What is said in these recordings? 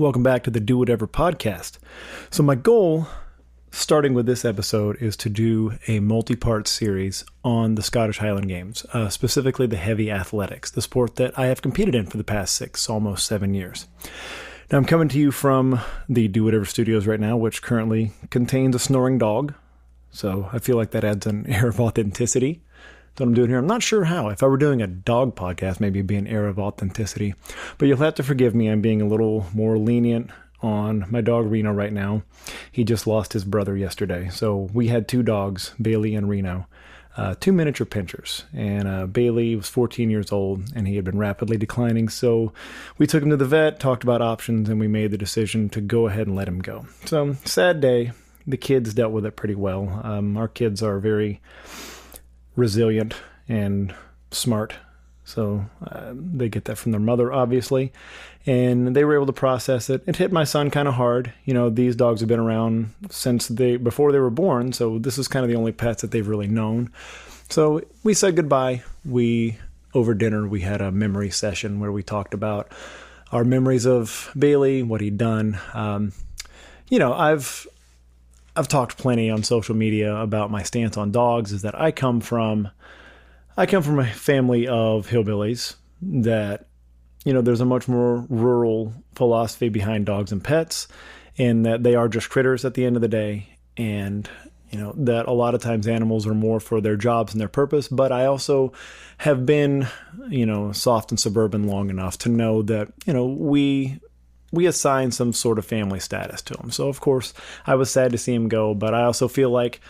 Welcome back to the Do Whatever podcast. So my goal, starting with this episode, is to do a multi-part series on the Scottish Highland Games, specifically the heavy athletics, the sport that I have competed in for the past 6, almost 7 years. Now I'm coming to you from the Do Whatever studios right now, which currently contains a snoring dog. So I feel like that adds an air of authenticity. That's what I'm doing here. I'm not sure how. If I were doing a dog podcast, maybe it'd be an air of authenticity. But you'll have to forgive me. I'm being a little more lenient on my dog Reno right now. He just lost his brother yesterday. So we had 2 dogs, Bailey and Reno, 2 miniature pinchers. And Bailey was 14 years old and he had been rapidly declining. So we took him to the vet, talked about options, and we made the decision to go ahead and let him go. So sad day. The kids dealt with it pretty well. Our kids are very resilient and smart. So they get that from their mother, obviously. And they were able to process it. It hit my son kind of hard. You know, these dogs have been around since before they were born. So this is kind of the only pets that they've really known. So we said goodbye. Over dinner, we had a memory session where we talked about our memories of Bailey, what he'd done. I've talked plenty on social media about my stance on dogs, is that I come from a family of hillbillies that, there's a much more rural philosophy behind dogs and pets, and that they are just critters at the end of the day. And, that a lot of times animals are more for their jobs and their purpose. But I also have been, soft and suburban long enough to know that, we assign some sort of family status to him. So, of course, I was sad to see him go, but I also feel like,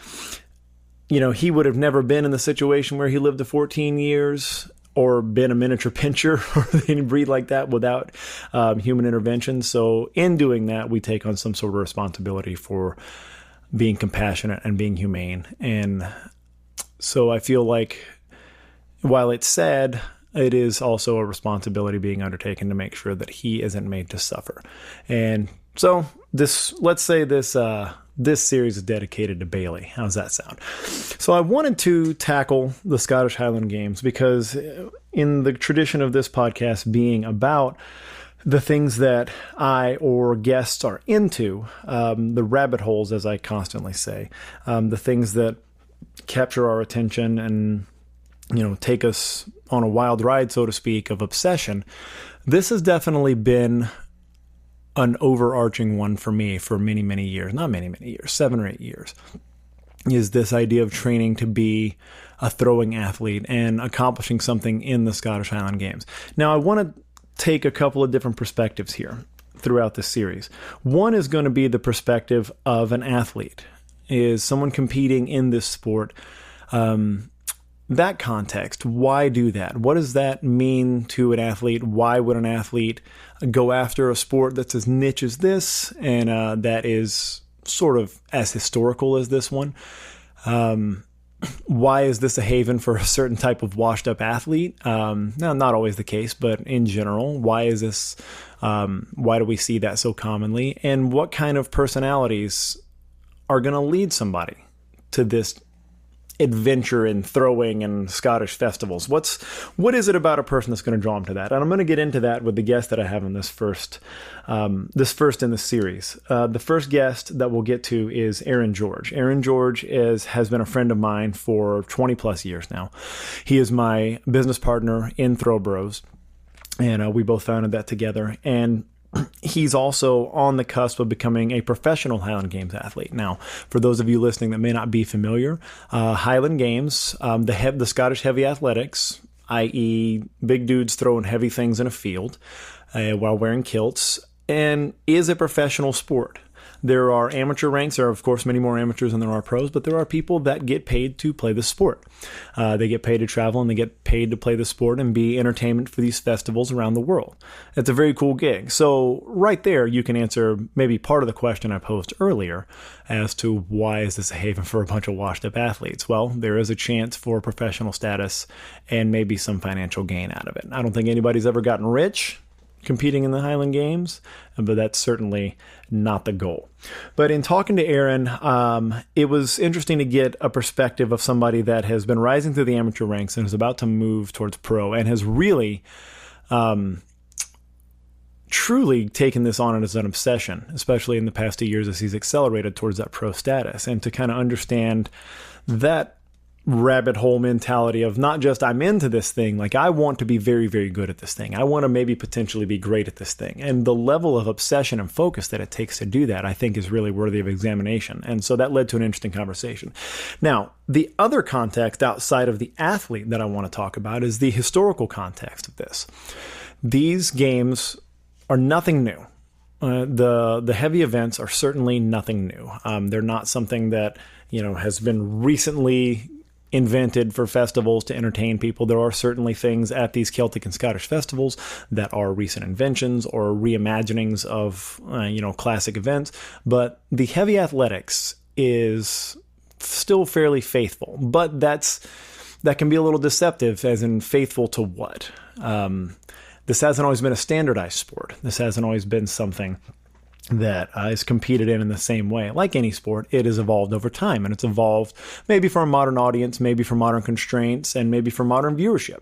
he would have never been in the situation where he lived to 14 years or been a miniature pincher or any breed like that without human intervention. So in doing that, we take on some sort of responsibility for being compassionate and being humane. And so I feel like while it's sad, it is also a responsibility being undertaken to make sure that he isn't made to suffer. And so let's say this series is dedicated to Bailey. How's that sound? So I wanted to tackle the Scottish Highland Games because in the tradition of this podcast being about the things that I or guests are into, the rabbit holes, as I constantly say, the things that capture our attention and take us on a wild ride, so to speak, of obsession. This has definitely been an overarching one for me for many, many years. Not many, many years, 7 or 8 years. Is this idea of training to be a throwing athlete and accomplishing something in the Scottish Highland Games. Now, I want to take a couple of different perspectives here throughout this series. One is going to be the perspective of an athlete, is someone competing in this sport. That context, why do that? What does that mean to an athlete? Why would an athlete go after a sport that's as niche as this and that is sort of as historical as this one? Why is this a haven for a certain type of washed up athlete? Now, not always the case, but in general, why is this? Why do we see that so commonly? And what kind of personalities are going to lead somebody to this adventure in throwing and Scottish festivals? What is it about a person that's going to draw them to that? And I'm going to get into that with the guest that I have in this first in this series. The first guest that we'll get to is Aaron George. Aaron George has been a friend of mine for 20 plus years now. He is my business partner in Throw Bros, and we both founded that together. And he's also on the cusp of becoming a professional Highland Games athlete. Now, for those of you listening that may not be familiar, Highland Games, the Scottish heavy athletics, i.e. big dudes throwing heavy things in a field while wearing kilts, and is a professional sport. There are amateur ranks. There are, of course, many more amateurs than there are pros, but there are people that get paid to play the sport. They get paid to travel and they get paid to play the sport and be entertainment for these festivals around the world. It's a very cool gig. So right there, you can answer maybe part of the question I posed earlier as to why is this a haven for a bunch of washed up athletes? Well, there is a chance for professional status and maybe some financial gain out of it. I don't think anybody's ever gotten rich competing in the Highland Games, but that's certainly not the goal. But in talking to Aaron, it was interesting to get a perspective of somebody that has been rising through the amateur ranks and is about to move towards pro and has really truly taken this on as an obsession, especially in the past 2 years as he's accelerated towards that pro status, and to kind of understand that rabbit hole mentality of not just I'm into this thing, like I want to be very, very good at this thing. I want to maybe potentially be great at this thing. And the level of obsession and focus that it takes to do that, I think, is really worthy of examination. And so that led to an interesting conversation. Now, the other context outside of the athlete that I want to talk about is the historical context of this. These games are nothing new. The heavy events are certainly nothing new. They're not something that, has been recently invented for festivals to entertain people. There are certainly things at these Celtic and Scottish festivals that are recent inventions or reimaginings of, classic events. But the heavy athletics is still fairly faithful. But that can be a little deceptive, as in faithful to what? This hasn't always been a standardized sport. This hasn't always been something that is competed in the same way. Like any sport, it has evolved over time, and it's evolved maybe for a modern audience, maybe for modern constraints, and maybe for modern viewership.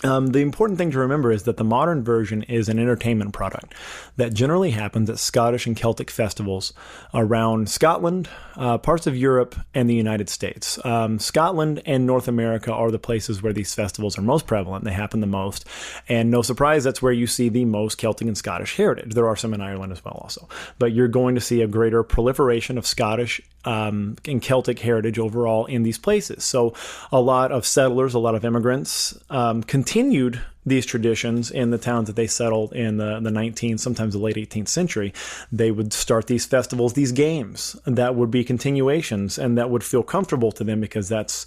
The important thing to remember is that the modern version is an entertainment product that generally happens at Scottish and Celtic festivals around Scotland, parts of Europe, and the United States. Scotland and North America are the places where these festivals are most prevalent. They happen the most. And no surprise, that's where you see the most Celtic and Scottish heritage. There are some in Ireland as well also. But you're going to see a greater proliferation of Scottish and Celtic heritage overall in these places. So a lot of settlers, a lot of immigrants continued these traditions in the towns that they settled in the 19th, sometimes the late 18th century. They would start these festivals, these games that would be continuations and that would feel comfortable to them because that's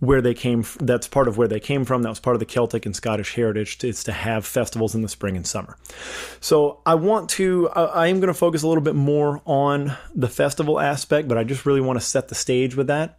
where they came. That's part of where they came from. That was part of the Celtic and Scottish heritage. It's to have festivals in the spring and summer. So I am going to focus a little bit more on the festival aspect, but I just really want to set the stage with that.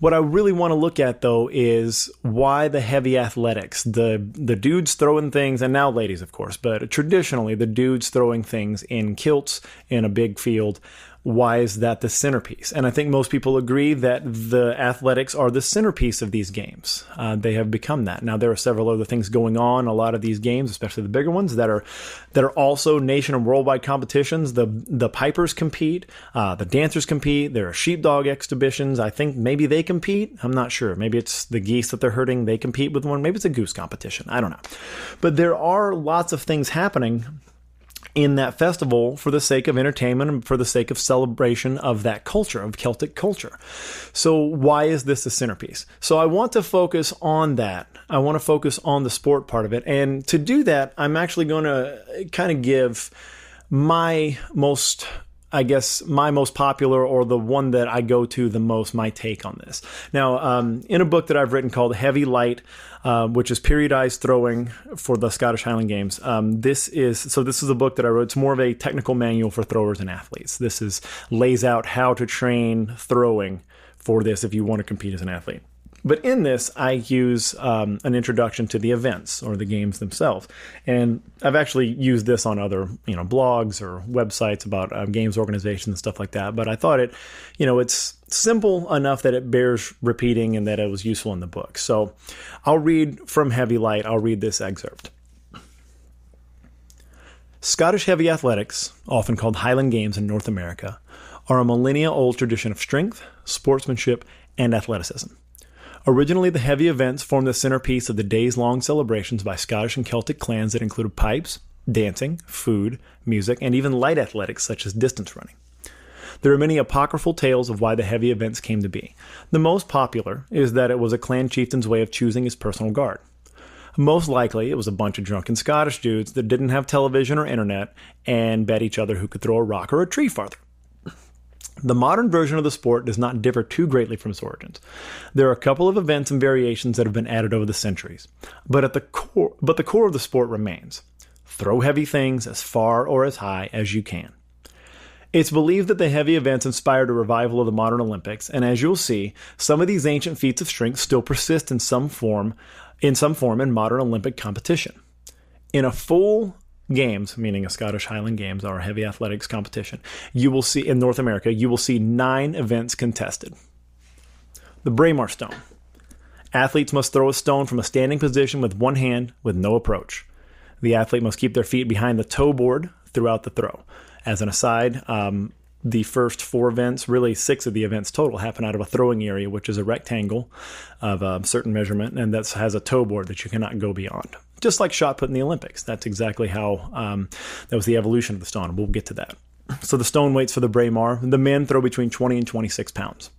What I really want to look at, though, is why the heavy athletics, the dudes throwing things, and now ladies, of course, but traditionally the dudes throwing things in kilts in a big field. Why is that the centerpiece? And I think most people agree that the athletics are the centerpiece of these games. They have become that. Now, there are several other things going on. A lot of these games, especially the bigger ones, that are also nation and worldwide competitions. The pipers compete. The dancers compete. There are sheepdog exhibitions. I think maybe they compete. I'm not sure. Maybe it's the geese that they're herding. They compete with one. Maybe it's a goose competition. I don't know. But there are lots of things happening in that festival for the sake of entertainment and for the sake of celebration of that culture, of Celtic culture. So why is this a centerpiece? So I want to focus on that. I want to focus on the sport part of it. And to do that, I'm actually going to kind of give my most popular, or the one that I go to the most, my take on this. Now, in a book that I've written called Heavy Light, which is periodized throwing for the Scottish Highland Games. This is a book that I wrote. It's more of a technical manual for throwers and athletes. This lays out how to train throwing for this if you want to compete as an athlete. But in this, I use an introduction to the events or the games themselves. And I've actually used this on other, blogs or websites about games organization and stuff like that. But I thought it's simple enough that it bears repeating and that it was useful in the book. So I'll read from Heavy Light. I'll read this excerpt. Scottish heavy athletics, often called Highland Games in North America, are a millennia-old tradition of strength, sportsmanship, and athleticism. Originally, the heavy events formed the centerpiece of the days-long celebrations by Scottish and Celtic clans that included pipes, dancing, food, music, and even light athletics such as distance running. There are many apocryphal tales of why the heavy events came to be. The most popular is that it was a clan chieftain's way of choosing his personal guard. Most likely, it was a bunch of drunken Scottish dudes that didn't have television or internet and bet each other who could throw a rock or a tree farther. The modern version of the sport does not differ too greatly from its origins. There are a couple of events and variations that have been added over the centuries, but the core of the sport remains. Throw heavy things as far or as high as you can. It's believed that the heavy events inspired a revival of the modern Olympics, and as you'll see, some of these ancient feats of strength still persist in some form in modern Olympic competition. In a full Games, meaning a Scottish Highland Games or a heavy athletics competition, you will see in North America, you will see 9 events contested. The Braemar Stone. Athletes must throw a stone from a standing position with one hand with no approach. The athlete must keep their feet behind the toe board throughout the throw. As an aside, the first 4 events, really 6 of the events total, happen out of a throwing area, which is a rectangle of a certain measurement, and that has a toe board that you cannot go beyond. Just like shot put in the Olympics. That's exactly how that was the evolution of the stone. We'll get to that. So the stone weights for the Braemar, the men throw between 20 and 26 pounds.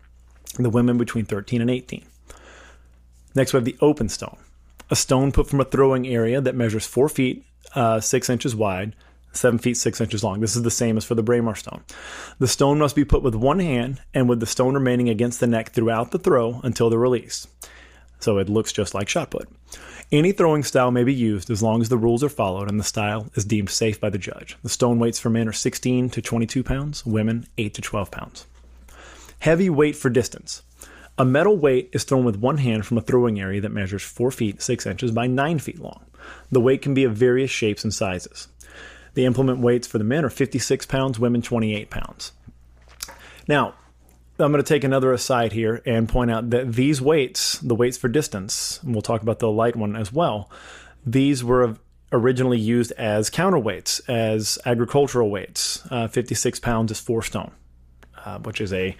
The women between 13 and 18. Next, we have the open stone. A stone put from a throwing area that measures 4 feet, 6 inches wide, 7 feet, 6 inches long. This is the same as for the Braemar stone. The stone must be put with one hand and with the stone remaining against the neck throughout the throw until the release. So it looks just like shot put. Any throwing style may be used as long as the rules are followed and the style is deemed safe by the judge. The stone weights for men are 16 to 22 pounds, women 8 to 12 pounds. Heavy weight for distance. A metal weight is thrown with one hand from a throwing area that measures 4 feet, 6 inches by 9 feet long. The weight can be of various shapes and sizes. The implement weights for the men are 56 pounds, women 28 pounds. Now, I'm going to take another aside here and point out that these weights, the weights for distance, and we'll talk about the light one as well, these were originally used as counterweights, as agricultural weights. 56 pounds is 4 stone, which is a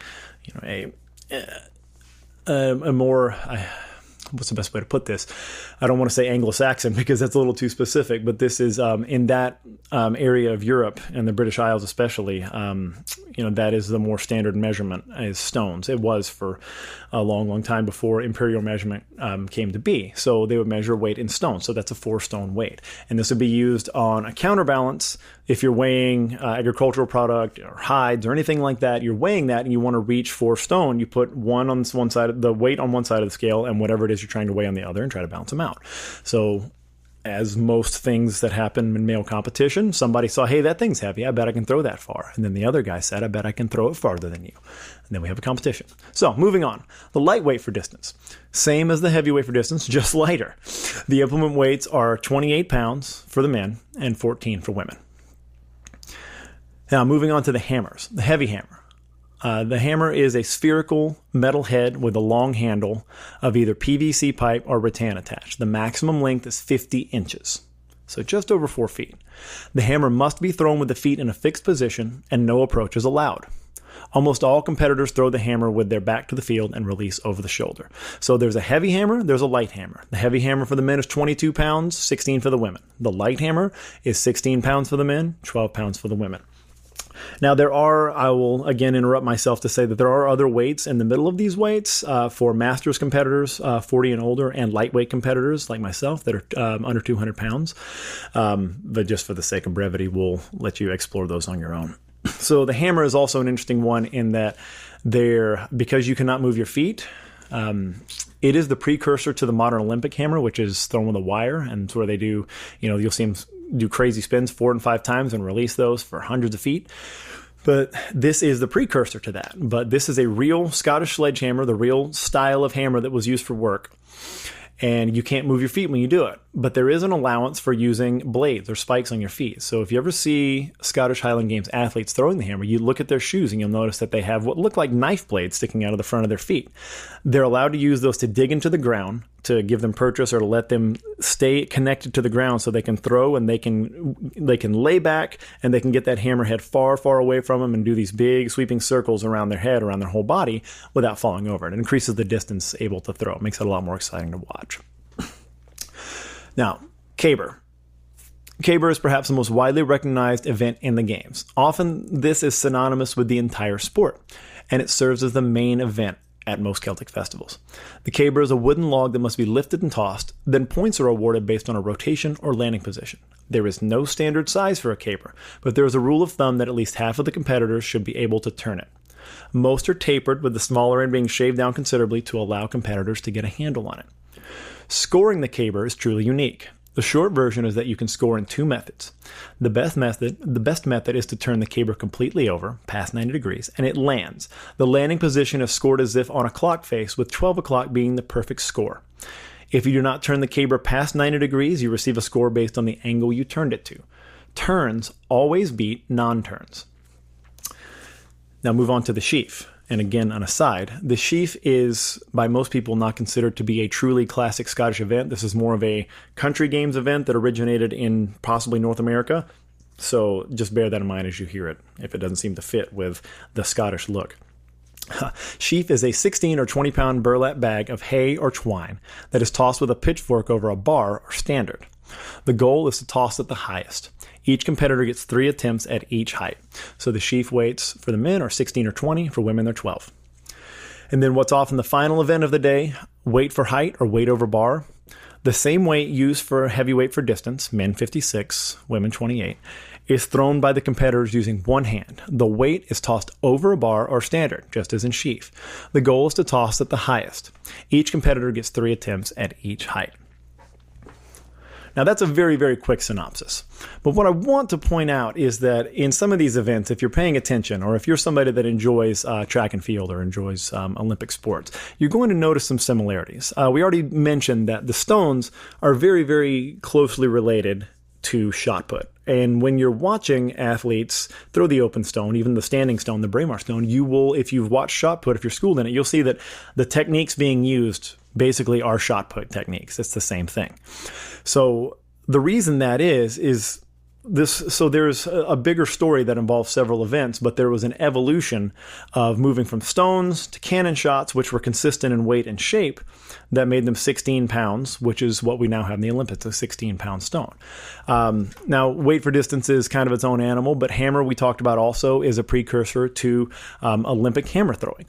more... what's the best way to put this? I don't want to say Anglo-Saxon because that's a little too specific, but this is in that area of Europe and the British Isles especially, that is the more standard measurement is stones. It was for a long, long time before imperial measurement came to be. So they would measure weight in stones. So that's a 4 stone weight. And this would be used on a counterbalance. If you're weighing agricultural product or hides or anything like that, you're weighing that and you want to reach 4 stone, you put one side, the weight on one side of the scale and whatever it is you're trying to weigh on the other and try to balance them out. So as most things that happen in male competition, somebody saw, hey, that thing's heavy. I bet I can throw that far. And then the other guy said, I bet I can throw it farther than you. And then we have a competition. So moving on, the lightweight for distance. Same as the heavyweight for distance, just lighter. The implement weights are 28 pounds for the men and 14 for women. Now moving on to the hammers, the heavy hammer. The hammer is a spherical metal head with a long handle of either PVC pipe or rattan attached. The maximum length is 50 inches, so just over 4 feet. The hammer must be thrown with the feet in a fixed position and no approach is allowed. Almost all competitors throw the hammer with their back to the field and release over the shoulder. So there's a heavy hammer, there's a light hammer. The heavy hammer for the men is 22 pounds, 16 for the women. The light hammer is 16 pounds for the men, 12 pounds for the women. Now, I will again interrupt myself to say that there are other weights in the middle of these weights for masters competitors, 40 and older, and lightweight competitors like myself that are under 200 pounds. But just for the sake of brevity, we'll let you explore those on your own. So the hammer is also an interesting one in that because you cannot move your feet, it is the precursor to the modern Olympic hammer, which is thrown with a wire, and it's where they do, you'll see them do crazy spins 4 and 5 times and release those for hundreds of feet. But this is the precursor to that. But this is a real Scottish sledgehammer, the real style of hammer that was used for work. And you can't move your feet when you do it. But there is an allowance for using blades or spikes on your feet. So if you ever see Scottish Highland Games athletes throwing the hammer, you look at their shoes and you'll notice that they have what look like knife blades sticking out of the front of their feet. They're allowed to use those to dig into the ground, to give them purchase or to let them stay connected to the ground so they can throw and they can lay back and they can get that hammerhead far, far away from them and do these big sweeping circles around their head, around their whole body without falling over. It increases the distance able to throw. It makes it a lot more exciting to watch. Now, caber. Caber is perhaps the most widely recognized event in the games. Often this is synonymous with the entire sport, and it serves as the main event at most Celtic festivals. The caber is a wooden log that must be lifted and tossed, then points are awarded based on a rotation or landing position. There is no standard size for a caber, but there is a rule of thumb that at least half of the competitors should be able to turn it. Most are tapered, with the smaller end being shaved down considerably to allow competitors to get a handle on it. Scoring the caber is truly unique. The short version is that you can score in 2 methods. The best method is to turn the caber completely over, past 90 degrees, and it lands. The landing position is scored as if on a clock face, with 12 o'clock being the perfect score. If you do not turn the caber past 90 degrees, you receive a score based on the angle you turned it to. Turns always beat non-turns. Now move on to the sheaf. And again, an aside, the sheaf is by most people not considered to be a truly classic Scottish event. This is more of a country games event that originated in possibly North America. So just bear that in mind as you hear it, if it doesn't seem to fit with the Scottish look. Sheaf is a 16 or 20 pound burlap bag of hay or twine that is tossed with a pitchfork over a bar or standard. The goal is to toss at the highest. Each competitor gets 3 attempts at each height. So the sheaf weights for the men are 16 or 20, for women they're 12. And then what's often the final event of the day, weight for height or weight over bar. The same weight used for heavyweight for distance, men 56, women 28, is thrown by the competitors using one hand. The weight is tossed over a bar or standard, just as in sheaf. The goal is to toss at the highest. Each competitor gets 3 attempts at each height. Now, that's a very, very quick synopsis. But what I want to point out is that in some of these events, if you're paying attention, or if you're somebody that enjoys track and field or enjoys Olympic sports, you're going to notice some similarities. We already mentioned that the stones are very, very closely related to shot put. And when you're watching athletes throw the open stone, even the standing stone, the Braemar stone, you will, if you've watched shot put, if you're schooled in it, you'll see that the techniques being used basically are shot put techniques. It's the same thing. So the reason that is this. So there's a bigger story that involves several events, but there was an evolution of moving from stones to cannon shots, which were consistent in weight and shape, that made them 16 pounds, which is what we now have in the Olympics, a 16-pound stone. Now, weight for distance is kind of its own animal, but hammer, we talked about also, is a precursor to Olympic hammer throwing.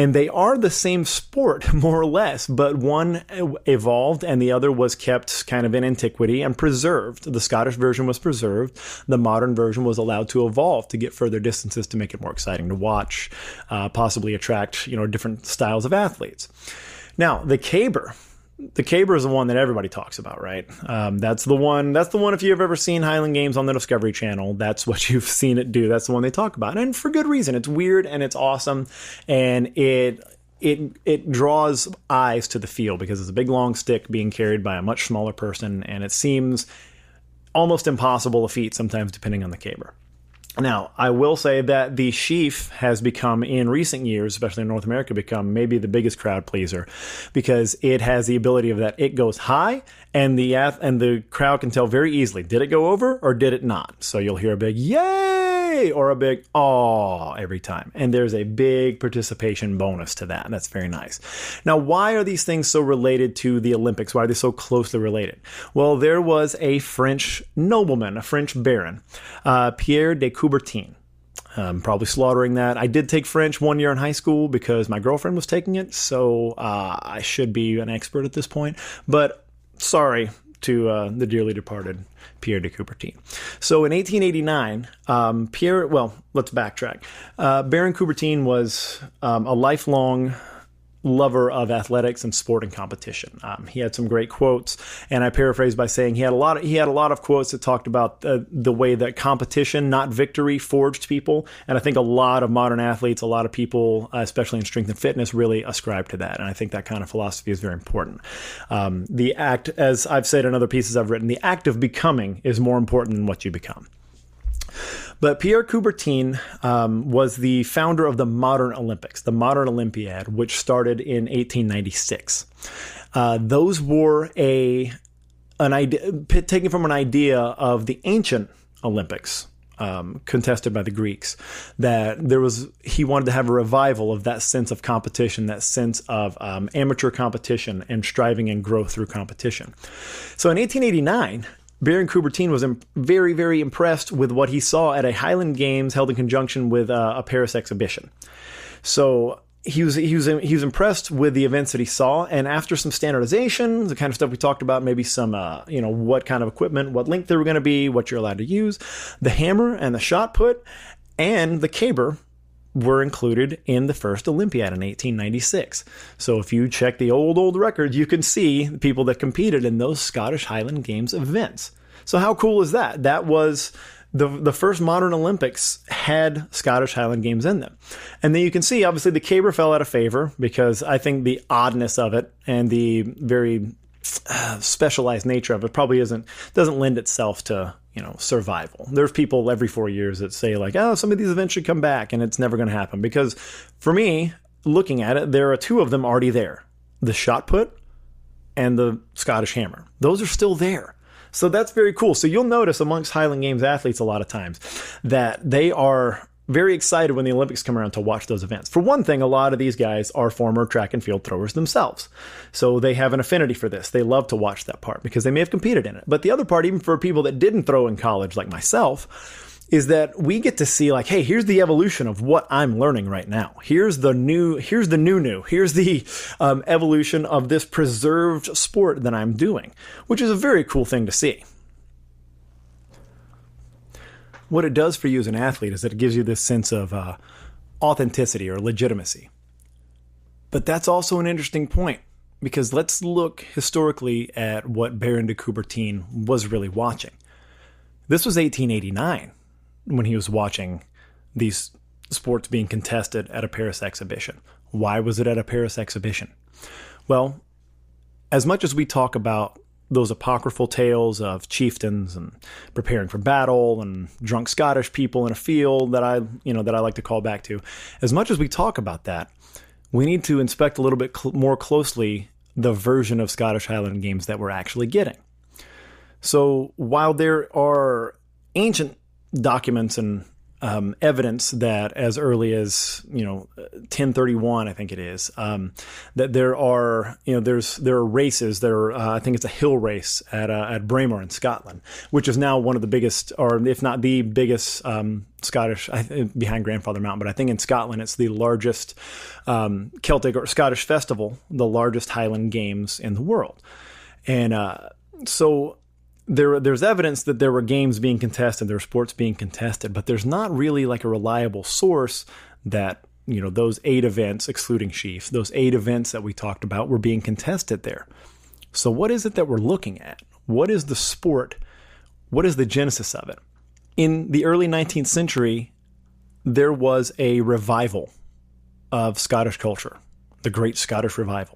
And they are the same sport, more or less, but one evolved and the other was kept kind of in antiquity and preserved. The Scottish version was preserved. The modern version was allowed to evolve to get further distances to make it more exciting to watch, possibly attract, different styles of athletes. Now, the caber. The caber is the one that everybody talks about, right? That's the one if you've ever seen Highland Games on the Discovery Channel, that's what you've seen it do. That's the one they talk about. And for good reason. It's weird and it's awesome. And it draws eyes to the field because it's a big long stick being carried by a much smaller person. And it seems almost impossible a feat sometimes depending on the caber. Now, I will say that the sheaf has become, in recent years, especially in North America, become maybe the biggest crowd pleaser because it has the ability of that it goes high and the crowd can tell very easily, did it go over or did it not? So you'll hear a big yay or a big aw every time. And there's a big participation bonus to that. And that's very nice. Now, why are these things so related to the Olympics? Why are they so closely related? Well, there was a French nobleman, a French baron, Pierre de Coubertin. Probably slaughtering that. I did take French 1 year in high school because my girlfriend was taking it, so I should be an expert at this point. But sorry to the dearly departed Pierre de Coubertin. So in 1889, let's backtrack. Baron Coubertin was a lifelong lover of athletics and sport and competition. He had some great quotes, and I paraphrase by saying he had a lot of quotes that talked about the way that competition, not victory, forged people. And I think a lot of modern athletes, a lot of people, especially in strength and fitness, really ascribe to that. And I think that kind of philosophy is very important. The act, as I've said in other pieces I've written, the act of becoming is more important than what you become. But Pierre Coubertin was the founder of the modern Olympics, the modern Olympiad, which started in 1896. Those were an idea taken from an idea of the ancient Olympics, contested by the Greeks, that he wanted to have a revival of that sense of competition, that sense of amateur competition and striving and growth through competition. So in 1889, Baron Coubertin was very, very impressed with what he saw at a Highland Games held in conjunction with a Paris exhibition. So he was impressed with the events that he saw, and after some standardization, the kind of stuff we talked about, maybe some what kind of equipment, what length they were going to be, what you're allowed to use, the hammer and the shot put and the caber were included in the first Olympiad in 1896. So if you check the old records, you can see the people that competed in those Scottish Highland Games events. So how cool is that? That was the first modern Olympics had Scottish Highland Games in them. And then you can see, obviously, the caber fell out of favor because I think the oddness of it and the very specialized nature of it probably doesn't lend itself to, survival. There's people every 4 years that say like, oh, some of these events should come back, and it's never going to happen. Because for me, looking at it, there are two of them already there: the shot put and the Scottish hammer. Those are still there. So that's very cool. So you'll notice amongst Highland Games athletes a lot of times that they are very excited when the Olympics come around to watch those events. For one thing, a lot of these guys are former track and field throwers themselves. So they have an affinity for this. They love to watch that part because they may have competed in it. But the other part, even for people that didn't throw in college like myself, is that we get to see like, hey, here's the evolution of what I'm learning right now. Here's the new. Here's the evolution of this preserved sport that I'm doing, which is a very cool thing to see. What it does for you as an athlete is that it gives you this sense of authenticity or legitimacy. But that's also an interesting point, because let's look historically at what Baron de Coubertin was really watching. This was 1889 when he was watching these sports being contested at a Paris exhibition. Why was it at a Paris exhibition? Well, as much as we talk about those apocryphal tales of chieftains and preparing for battle and drunk Scottish people in a field that I like to call back to, as much as we talk about that, we need to inspect a little bit more closely the version of Scottish Highland Games that we're actually getting. So while there are ancient documents and evidence that as early as 1031, I think it is, that there are races. I think it's a hill race at Braemar in Scotland, which is now one of the biggest, or if not the biggest, Scottish, behind Grandfather Mountain, but I think in Scotland it's the largest Celtic or Scottish festival, the largest Highland Games in the world, and so. There's evidence that there were games being contested, there were sports being contested, but there's not really like a reliable source that, those 8 events, excluding Sheaf, those 8 events that we talked about were being contested there. So what is it that we're looking at? What is the sport? What is the genesis of it? In the early 19th century, there was a revival of Scottish culture, the Great Scottish Revival.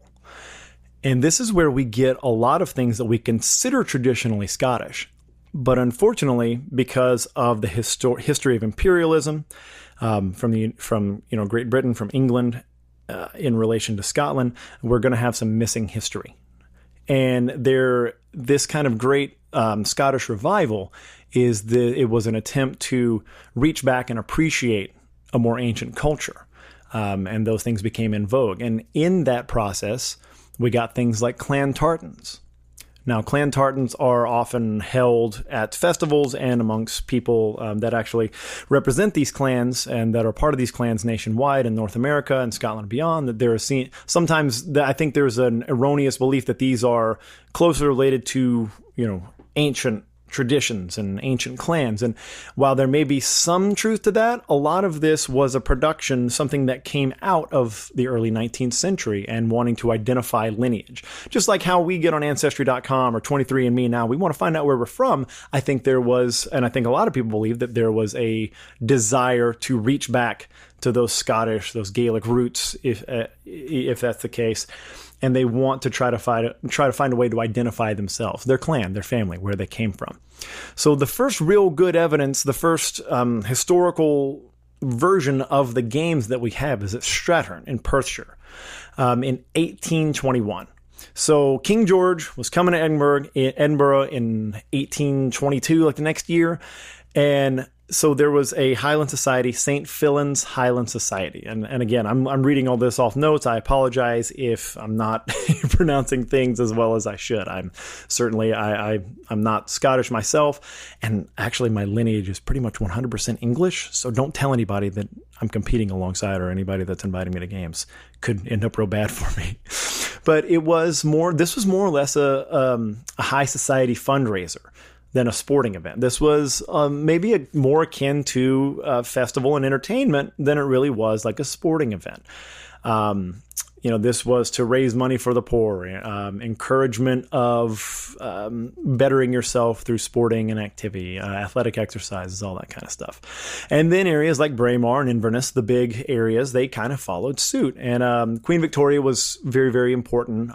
And this is where we get a lot of things that we consider traditionally Scottish. But unfortunately, because of the history of imperialism from Great Britain, from England, in relation to Scotland, we're going to have some missing history. And this kind of great Scottish revival it was an attempt to reach back and appreciate a more ancient culture. And those things became in vogue. And in that process, we got things like clan tartans. Now, clan tartans are often held at festivals and amongst people that actually represent these clans and that are part of these clans nationwide in North America and Scotland and beyond. That there are sometimes I think there's an erroneous belief that these are closely related to ancient traditions and ancient clans. And while there may be some truth to that, a lot of this was a production, something that came out of the early 19th century and wanting to identify lineage. Just like how we get on Ancestry.com or 23andMe now, we want to find out where we're from. I think there was, and I think a lot of people believe that there was a desire to reach back to those Scottish, those Gaelic roots, if that's the case. And they want to try to find a way to identify themselves, their clan, their family, where they came from. So the first real good evidence, the first historical version of the games that we have is at Strathern in Perthshire in 1821. So King George was coming to Edinburgh in 1822, like the next year, and so there was a Highland Society, St. Filan's Highland Society. And again, I'm reading all this off notes. I apologize if I'm not pronouncing things as well as I should. I'm not Scottish myself. And actually my lineage is pretty much 100% English. So don't tell anybody that I'm competing alongside or anybody that's inviting me to games. Could end up real bad for me. But this was more or less a high society fundraiser than a sporting event. This was maybe more akin to a festival and entertainment than it really was like a sporting event. This was to raise money for the poor, encouragement of bettering yourself through sporting and activity, athletic exercises, all that kind of stuff. And then areas like Braemar and Inverness, the big areas, they kind of followed suit. And Queen Victoria was very, very important.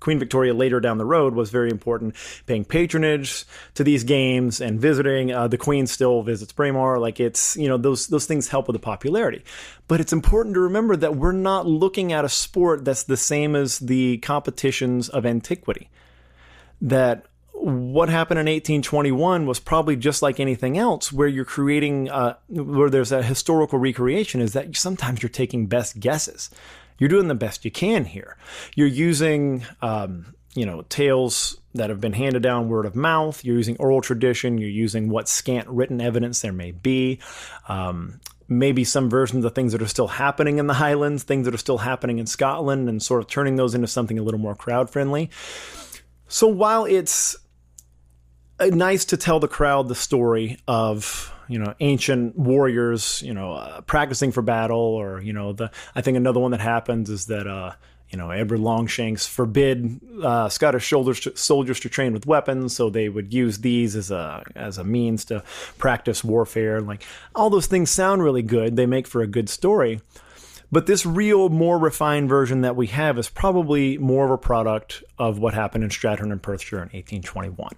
Queen Victoria later down the road was very important, paying patronage to these games and visiting. The Queen still visits Braemar. Like it's, those things help with the popularity. But it's important to remember that we're not looking at a sport that's the same as the competitions of antiquity. That what happened in 1821 was probably just like anything else, where you're creating, where there's a historical recreation, is that sometimes you're taking best guesses. You're doing the best you can here. You're using, tales that have been handed down word of mouth. You're using oral tradition. You're using what scant written evidence there may be. Maybe some versions of things that are still happening in the Highlands, things that are still happening in Scotland, and sort of turning those into something a little more crowd-friendly. So while it's nice to tell the crowd the story of, ancient warriors, practicing for battle, or, I think another one that happens is that, Edward Longshanks forbid Scottish soldiers to train with weapons, so they would use these as a means to practice warfare. Like, all those things sound really good. They make for a good story. But this real, more refined version that we have is probably more of a product of what happened in Strathern and Perthshire in 1821.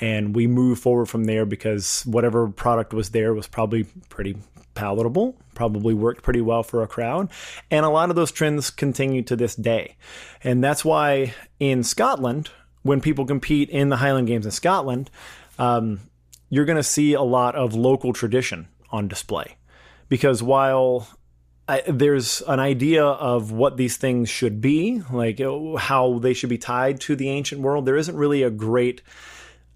And we move forward from there because whatever product was there was probably pretty palatable, probably worked pretty well for a crowd. And a lot of those trends continue to this day. And that's why in Scotland, when people compete in the Highland Games in Scotland, you're going to see a lot of local tradition on display. Because while there's an idea of what these things should be, like how they should be tied to the ancient world, there isn't really a great,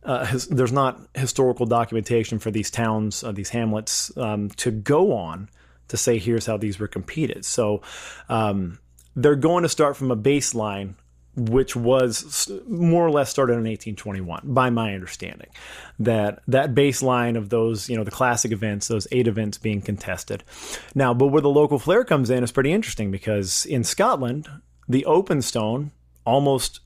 there's not historical documentation for these towns, these hamlets, to go on to say, here's how these were competed. So they're going to start from a baseline, which was more or less started in 1821, by my understanding. That baseline of those, the classic events, those 8 events being contested. Now, but where the local flair comes in is pretty interesting, because in Scotland, the open stone, almost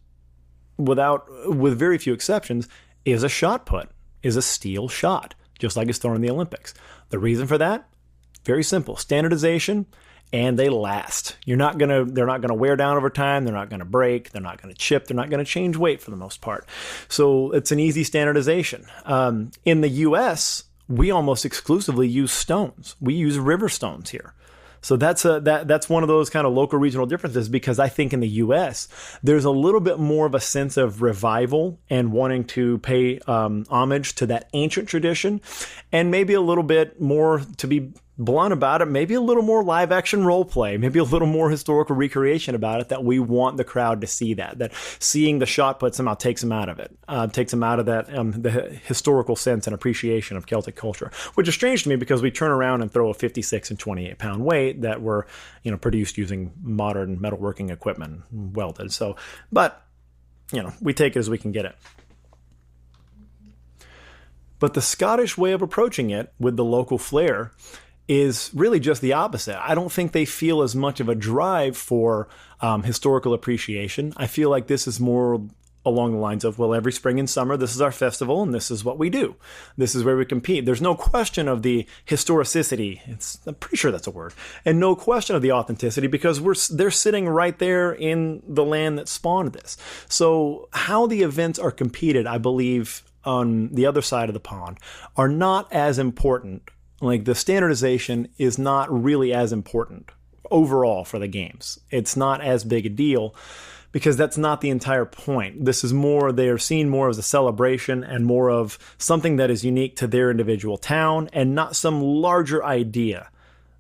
with very few exceptions, is a shot put, is a steel shot, just like it's thrown in the Olympics. The reason for that? Very simple. Standardization. And they last. They're not gonna wear down over time. They're not gonna break. They're not gonna chip. They're not gonna change weight for the most part. So it's an easy standardization. In the U.S., we almost exclusively use stones. We use river stones here. So that's one of those kind of local regional differences, because I think in the U.S. there's a little bit more of a sense of revival and wanting to pay homage to that ancient tradition, and maybe a little bit more, to be blunt about it, maybe a little more live action role play, maybe a little more historical recreation about it, that we want the crowd to see that seeing the shot put somehow takes them out of it, takes them out of that, the historical sense and appreciation of Celtic culture, which is strange to me, because we turn around and throw a 56 and 28 pound weight that were, produced using modern metalworking equipment, welded. So, but, we take it as we can get it. But the Scottish way of approaching it with the local flair is really just the opposite. I don't think they feel as much of a drive for historical appreciation. I feel like this is more along the lines of, well, every spring and summer, this is our festival, and this is what we do. This is where we compete. There's no question of the historicity. I'm pretty sure that's a word. And no question of the authenticity, because they're sitting right there in the land that spawned this. So how the events are competed, I believe, on the other side of the pond, are not as important. Like, the standardization is not really as important overall for the games. It's not as big a deal, because that's not the entire point. This is more, they are seen more as a celebration and more of something that is unique to their individual town, and not some larger idea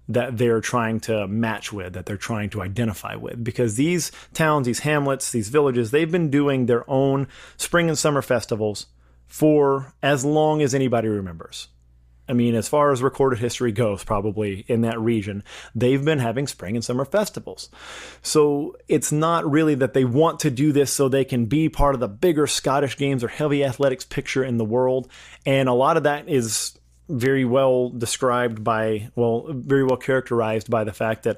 that they're trying to match with, that they're trying to identify with. Because these towns, these hamlets, these villages, they've been doing their own spring and summer festivals for as long as anybody remembers. I mean, as far as recorded history goes, probably in that region, they've been having spring and summer festivals. So it's not really that they want to do this so they can be part of the bigger Scottish Games or heavy athletics picture in the world. And a lot of that is very well described very well characterized by the fact that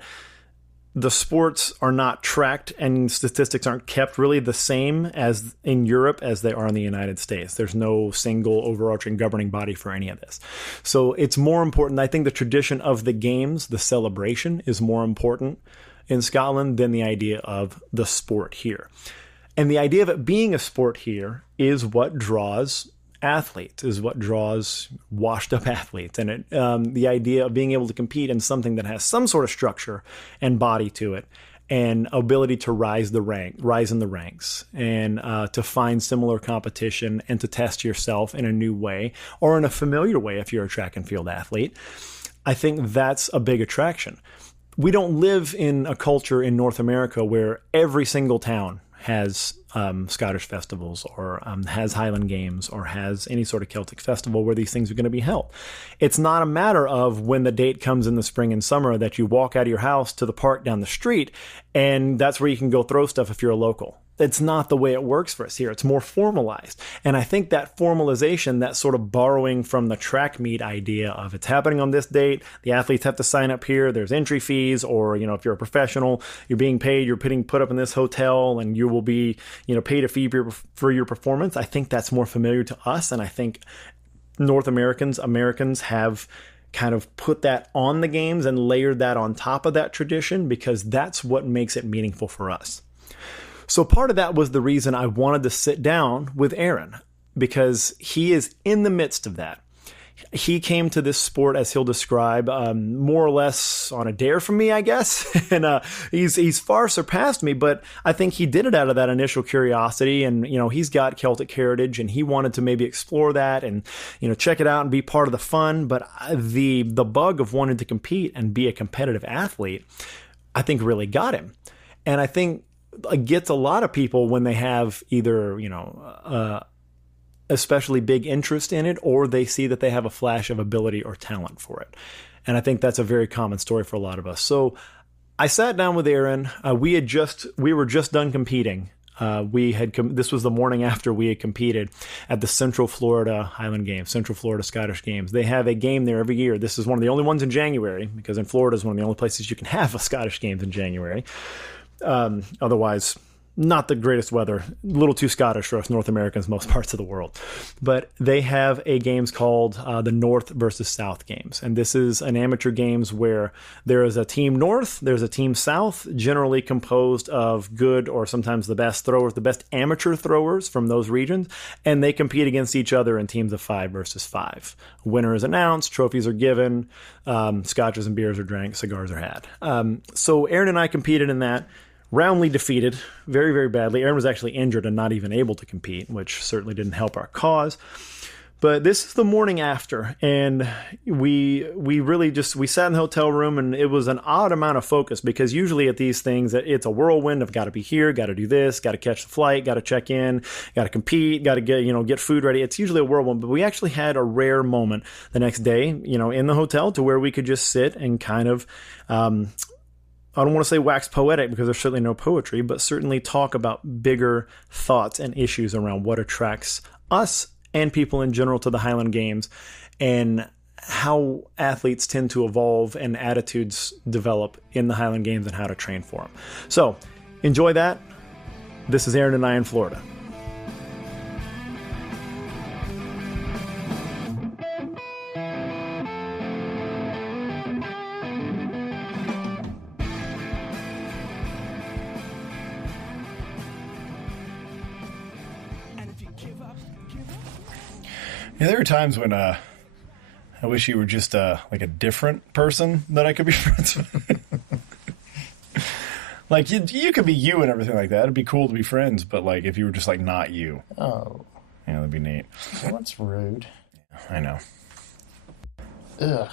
the sports are not tracked and statistics aren't kept really the same as in Europe as they are in the United States. There's no single overarching governing body for any of this. So it's more important. I think the tradition of the games, the celebration, is more important in Scotland than the idea of the sport here. And the idea of it being a sport here is what draws athletes, is what draws washed up athletes. And the idea of being able to compete in something that has some sort of structure and body to it, and ability to rise in the ranks, and to find similar competition and to test yourself in a new way or in a familiar way if you're a track and field athlete. I think that's a big attraction. We don't live in a culture in North America where every single town has Scottish festivals, or has Highland Games, or has any sort of Celtic festival where these things are going to be held. It's not a matter of when the date comes in the spring and summer that you walk out of your house to the park down the street and that's where you can go throw stuff if you're a local. It's not the way it works for us here. It's more formalized. And I think that formalization, that sort of borrowing from the track meet idea of it's happening on this date, the athletes have to sign up here, there's entry fees, or, if you're a professional, you're being paid, you're put up in this hotel, and you will be, paid a fee for your performance. I think that's more familiar to us. And I think Americans have kind of put that on the games and layered that on top of that tradition, because that's what makes it meaningful for us. So part of that was the reason I wanted to sit down with Aaron, because he is in the midst of that. He came to this sport, as he'll describe, more or less on a dare from me, I guess. And he's far surpassed me, but I think he did it out of that initial curiosity. And, he's got Celtic heritage, and he wanted to maybe explore that and, check it out and be part of the fun. But the bug of wanting to compete and be a competitive athlete, I think really got him. And I think it gets a lot of people when they have either, especially big interest in it, or they see that they have a flash of ability or talent for it. And I think that's a very common story for a lot of us. So I sat down with Aaron. We were just done competing. This was the morning after we had competed at the Central Florida Highland Games, Central Florida Scottish Games. They have a game there every year. This is one of the only ones in January, because in Florida is one of the only places you can have a Scottish Games in January. Otherwise, not the greatest weather, a little too Scottish for us North Americans, most parts of the world. But they have a games called the North versus South Games. And this is an amateur games where there is a team North, there's a team South, generally composed of good or sometimes the best throwers, the best amateur throwers from those regions. And they compete against each other in teams of 5 versus 5. Winner is announced, trophies are given, scotches and beers are drank, cigars are had. So Aaron and I competed in that. Roundly defeated, very, very badly. Aaron was actually injured and not even able to compete, which certainly didn't help our cause. But this is the morning after, and we sat in the hotel room, and it was an odd amount of focus, because usually at these things, it's a whirlwind of got to be here, got to do this, got to catch the flight, got to check in, got to compete, got to get food ready. It's usually a whirlwind, but we actually had a rare moment the next day, in the hotel, to where we could just sit and kind of, I don't want to say wax poetic, because there's certainly no poetry, but certainly talk about bigger thoughts and issues around what attracts us and people in general to the Highland Games, and how athletes tend to evolve and attitudes develop in the Highland Games and how to train for them. So enjoy that. This is Aaron and I in Florida. Yeah, there are times when I wish you were just like a different person that I could be friends with. Like you could be you and everything like that. It'd be cool to be friends, but like if you were just like not you. Oh. Yeah, that'd be neat. Well, that's rude. I know. Ugh.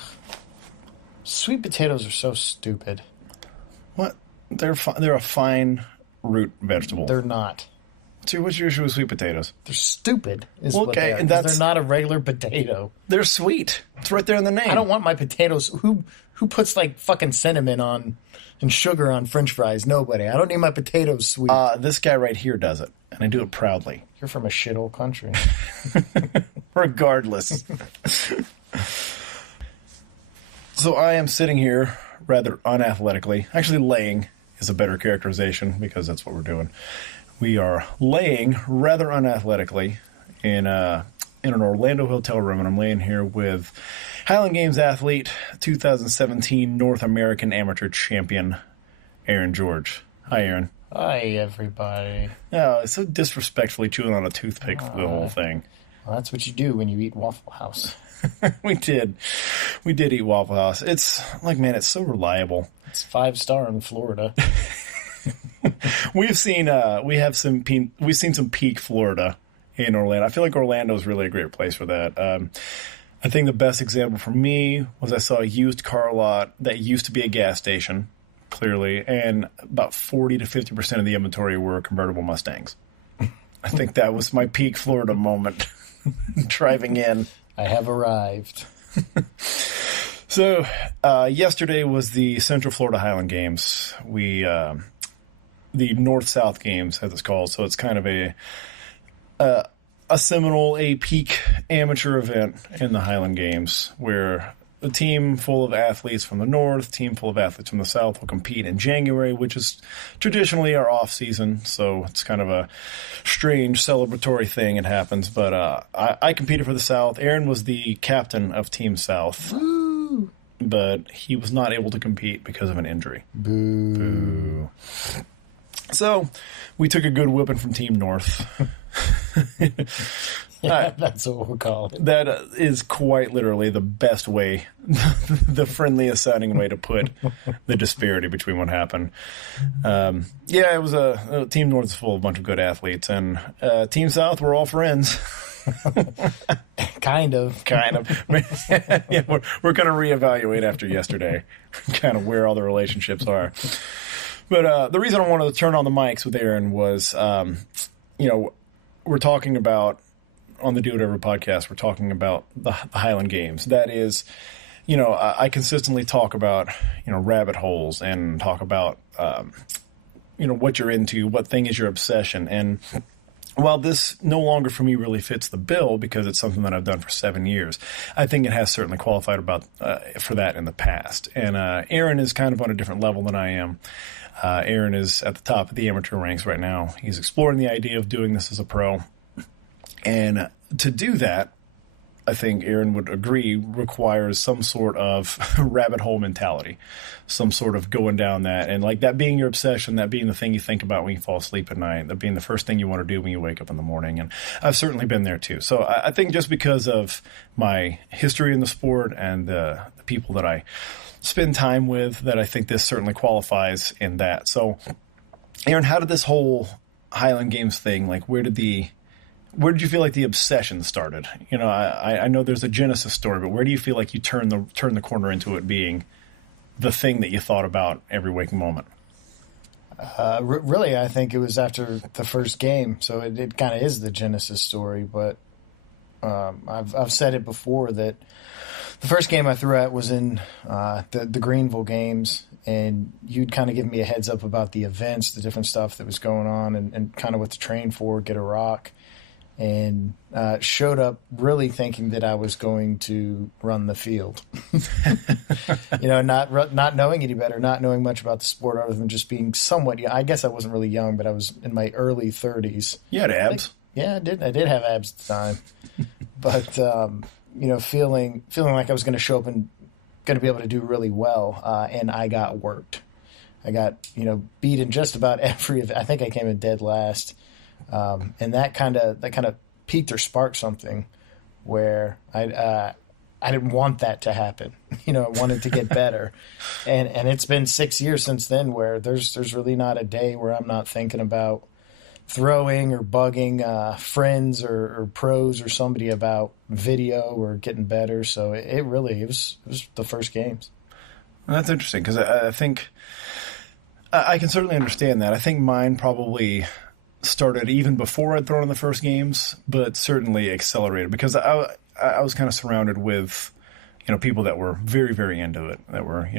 Sweet potatoes are so stupid. What? They're a fine root vegetable. Th're not. So what's your issue with sweet potatoes? They're stupid. What okay, they are, and they're not a regular potato. They're sweet. It's right there in the name. I don't want my potatoes. Who puts like fucking cinnamon on and sugar on French fries? Nobody. I don't need my potatoes sweet. This guy right here does it, and I do it proudly. You're from a shithole country. Regardless. So I am sitting here rather unathletically. Actually, laying is a better characterization, because that's what we're doing. We are laying rather unathletically in an Orlando hotel room, and I'm laying here with Highland Games athlete, 2017 North American Amateur Champion, Aaron George. Hi, Aaron. Hi, everybody. Oh, it's so disrespectfully chewing on a toothpick for the whole thing. Well, that's what you do when you eat Waffle House. We did eat Waffle House. It's like, man, it's so reliable. It's 5-star in Florida. We've seen some peak Florida in Orlando. I feel like Orlando is really a great place for that. I think the best example for me was I saw a used car lot that used to be a gas station, clearly, and about 40 to 50% of the inventory were convertible Mustangs. I think that was my peak Florida moment, driving in. I have arrived. So, yesterday was the Central Florida Highland Games. The North-South Games, as it's called. So it's kind of a seminal, a peak amateur event in the Highland Games, where a team full of athletes from the north, team full of athletes from the south will compete in January, which is traditionally our off season. So it's kind of a strange celebratory thing. It happens, but I competed for the South. Aaron was the captain of Team South, Woo! but he was not able to compete because of an injury. Boo. Boo. So we took a good whipping from Team North. Yeah, that's what we'll call it. That is quite literally the best way, the friendliest sounding way to put the disparity between what happened. Yeah, it was Team North is full of a bunch of good athletes, and Team South, we're all friends. Kind of. Yeah, we're going to reevaluate after yesterday, kind of where all the relationships are. But the reason I wanted to turn on the mics with Aaron was, we're talking about, on the Do Whatever podcast, we're talking about the Highland Games. That is, I consistently talk about, rabbit holes and talk about, what you're into, what thing is your obsession. And while this no longer for me really fits the bill because it's something that I've done for 7 years, I think it has certainly qualified for that in the past. And Aaron is kind of on a different level than I am. Aaron is at the top of the amateur ranks right now. He's exploring the idea of doing this as a pro. And to do that, I think Aaron would agree, requires some sort of rabbit hole mentality, some sort of going down that, and like that being your obsession, that being the thing you think about when you fall asleep at night, that being the first thing you want to do when you wake up in the morning. And I've certainly been there too. So I think just because of my history in the sport and the people that I spend time with, that I think this certainly qualifies in that. So, Aaron, how did this whole Highland Games thing, like where did you feel like the obsession started? I know there's a genesis story, but where do you feel like you turn the corner into it being the thing that you thought about every waking moment? Really, I think it was after the first game, so it kind of is the genesis story. But I've said it before that the first game I threw at was in the Greenville Games, and you'd kind of give me a heads up about the events, the different stuff that was going on, and kind of what to train for, get a rock. And showed up really thinking that I was going to run the field. Not knowing any better, not knowing much about the sport other than just being somewhat. I guess I wasn't really young, but I was in my early 30s. You had abs. I did have abs at the time, but feeling like I was going to show up and going to be able to do really well, and I got worked. I got beat in just about every event. I think I came in dead last. And that kind of piqued or sparked something where I didn't want that to happen. I wanted to get better, and it's been 6 years since then where there's really not a day where I'm not thinking about throwing or bugging friends or pros or somebody about video or getting better. So it was the first games. Well, that's interesting because I think I can certainly understand that. I think mine probably started even before I'd thrown in the first games, but certainly accelerated because I was kind of surrounded with, people that were very, very into it, that were,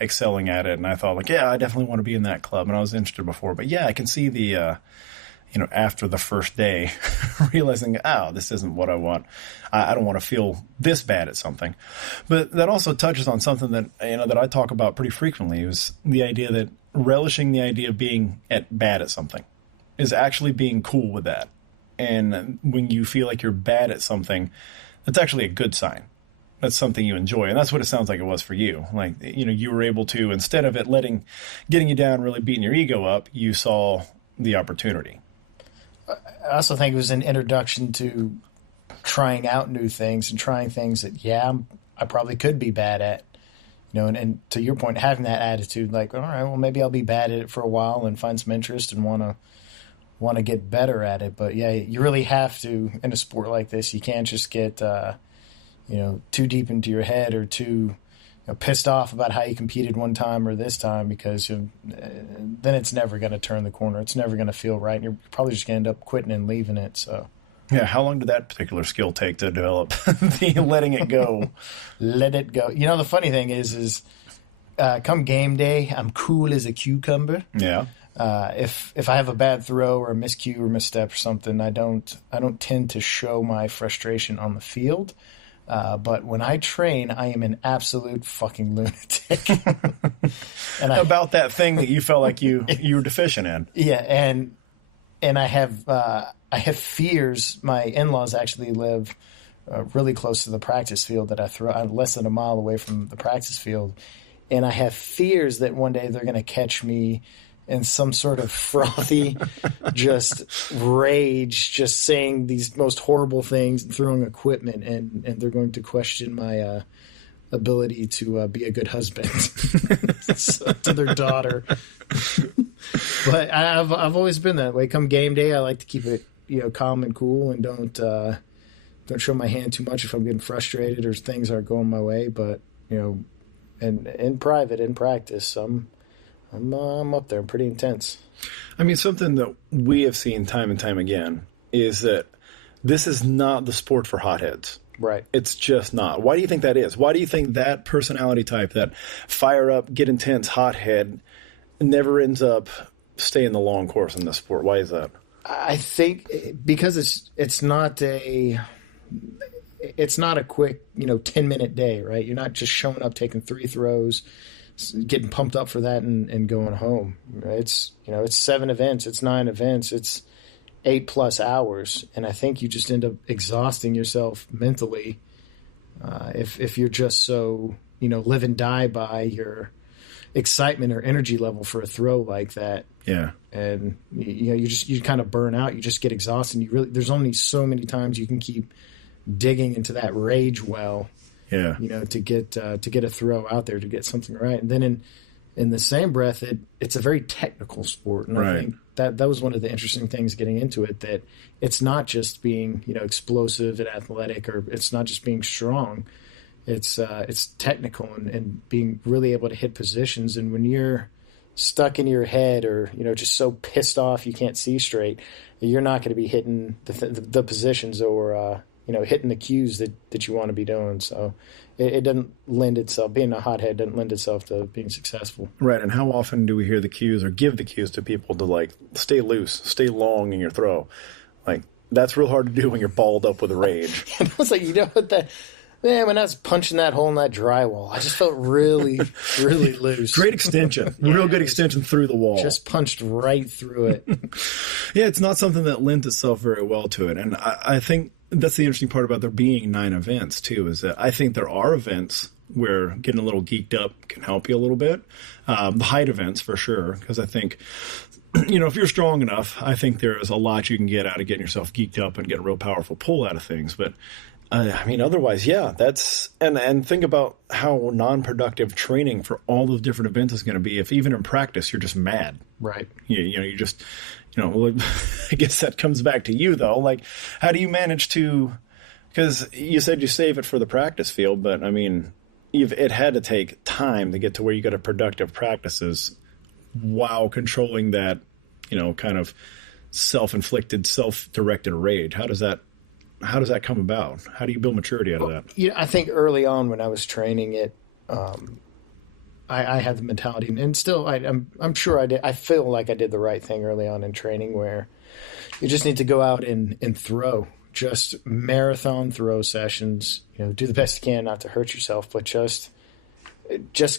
excelling at it. And I thought I definitely want to be in that club. And I was interested before, but I can see the, after the first day realizing, this isn't what I want. I don't want to feel this bad at something. But that also touches on something that, that I talk about pretty frequently, is the idea that relishing the idea of being bad at something is actually being cool with that. And when you feel like you're bad at something, that's actually a good sign. that's something you enjoy. And that's what it sounds like it was for you. Like, you were able to, instead of it getting you down, really beating your ego up, you saw the opportunity. I also think it was an introduction to trying out new things and trying things that, I probably could be bad at. And to your point, having that attitude, like, all right, well, maybe I'll be bad at it for a while and find some interest and want to get better at it. But you really have to, in a sport like this, you can't just get, too deep into your head or too pissed off about how you competed one time or this time, because then it's never going to turn the corner. It's never going to feel right. And you're probably just going to end up quitting and leaving it. So. Yeah, how long did that particular skill take to develop? The letting it go. Let it go. The funny thing is come game day, I'm cool as a cucumber. Yeah. If I have a bad throw or a miscue or misstep or something, I don't tend to show my frustration on the field. But when I train, I am an absolute fucking lunatic. About that thing that you felt like you were deficient in. Yeah, and I have fears. My in-laws actually live really close to the practice field that I throw. I'm less than a mile away from the practice field, and I have fears that one day they're going to catch me in some sort of frothy, just rage, just saying these most horrible things and throwing equipment, and they're going to question my ability to be a good husband to their daughter. But I've always been that way. Come game day, I like to keep it calm and cool, and don't show my hand too much if I'm getting frustrated or things aren't going my way. But and in private, in practice, I'm up there. I'm pretty intense. I mean, something that we have seen time and time again is that this is not the sport for hotheads. Right. It's just not. Why do you think that is? Why do you think that personality type, that fire up, get intense, hothead, never ends up staying the long course in this sport? Why is that? I think because it's not a quick 10-minute day, right? You're not just showing up, taking 3 throws, getting pumped up for that and going home. It's 7 events, it's 9 events, it's 8+ hours, and I think you just end up exhausting yourself mentally if you're just so live and die by your excitement or energy level for a throw like that. Yeah. And you kind of burn out. You just get exhausted. There's only so many times you can keep digging into that rage well. Yeah. To get a throw out there, to get something right. And then in the same breath, it's a very technical sport, and right. I think that was one of the interesting things getting into it, that it's not just being explosive and athletic, or it's not just being strong. It's technical and being really able to hit positions. And when you're stuck in your head or just so pissed off you can't see straight, you're not going to be hitting the positions or hitting the cues that you want to be doing. So it doesn't lend itself, being a hothead doesn't lend itself to being successful. Right. And how often do we hear the cues or give the cues to people to stay loose, stay long in your throw? That's real hard to do when you're balled up with rage. And I was like, what man, when I was punching that hole in that drywall, I just felt really, really loose. Great extension. Real good extension through the wall. Just punched right through it. Yeah, it's not something that lends itself very well to it. And I think that's the interesting part about there being 9 events, too, is that I think there are events where getting a little geeked up can help you a little bit. The height events, for sure, because I think, if you're strong enough, I think there is a lot you can get out of getting yourself geeked up and get a real powerful pull out of things. But otherwise, yeah, that's and think about how non-productive training for all those different events is going to be if even in practice you're just mad. Right. You just, well, I guess that comes back to you though. How do you manage to? Because you said you save it for the practice field, but it had to take time to get to where you got a productive practices while controlling that, kind of self-inflicted, self-directed rage. How does that come about? How do you build maturity out of that? I think early on when I was training it, I had the mentality, and still I'm sure I did. I feel like I did the right thing early on in training, where you just need to go out and throw, just marathon throw sessions. Do the best you can not to hurt yourself, but just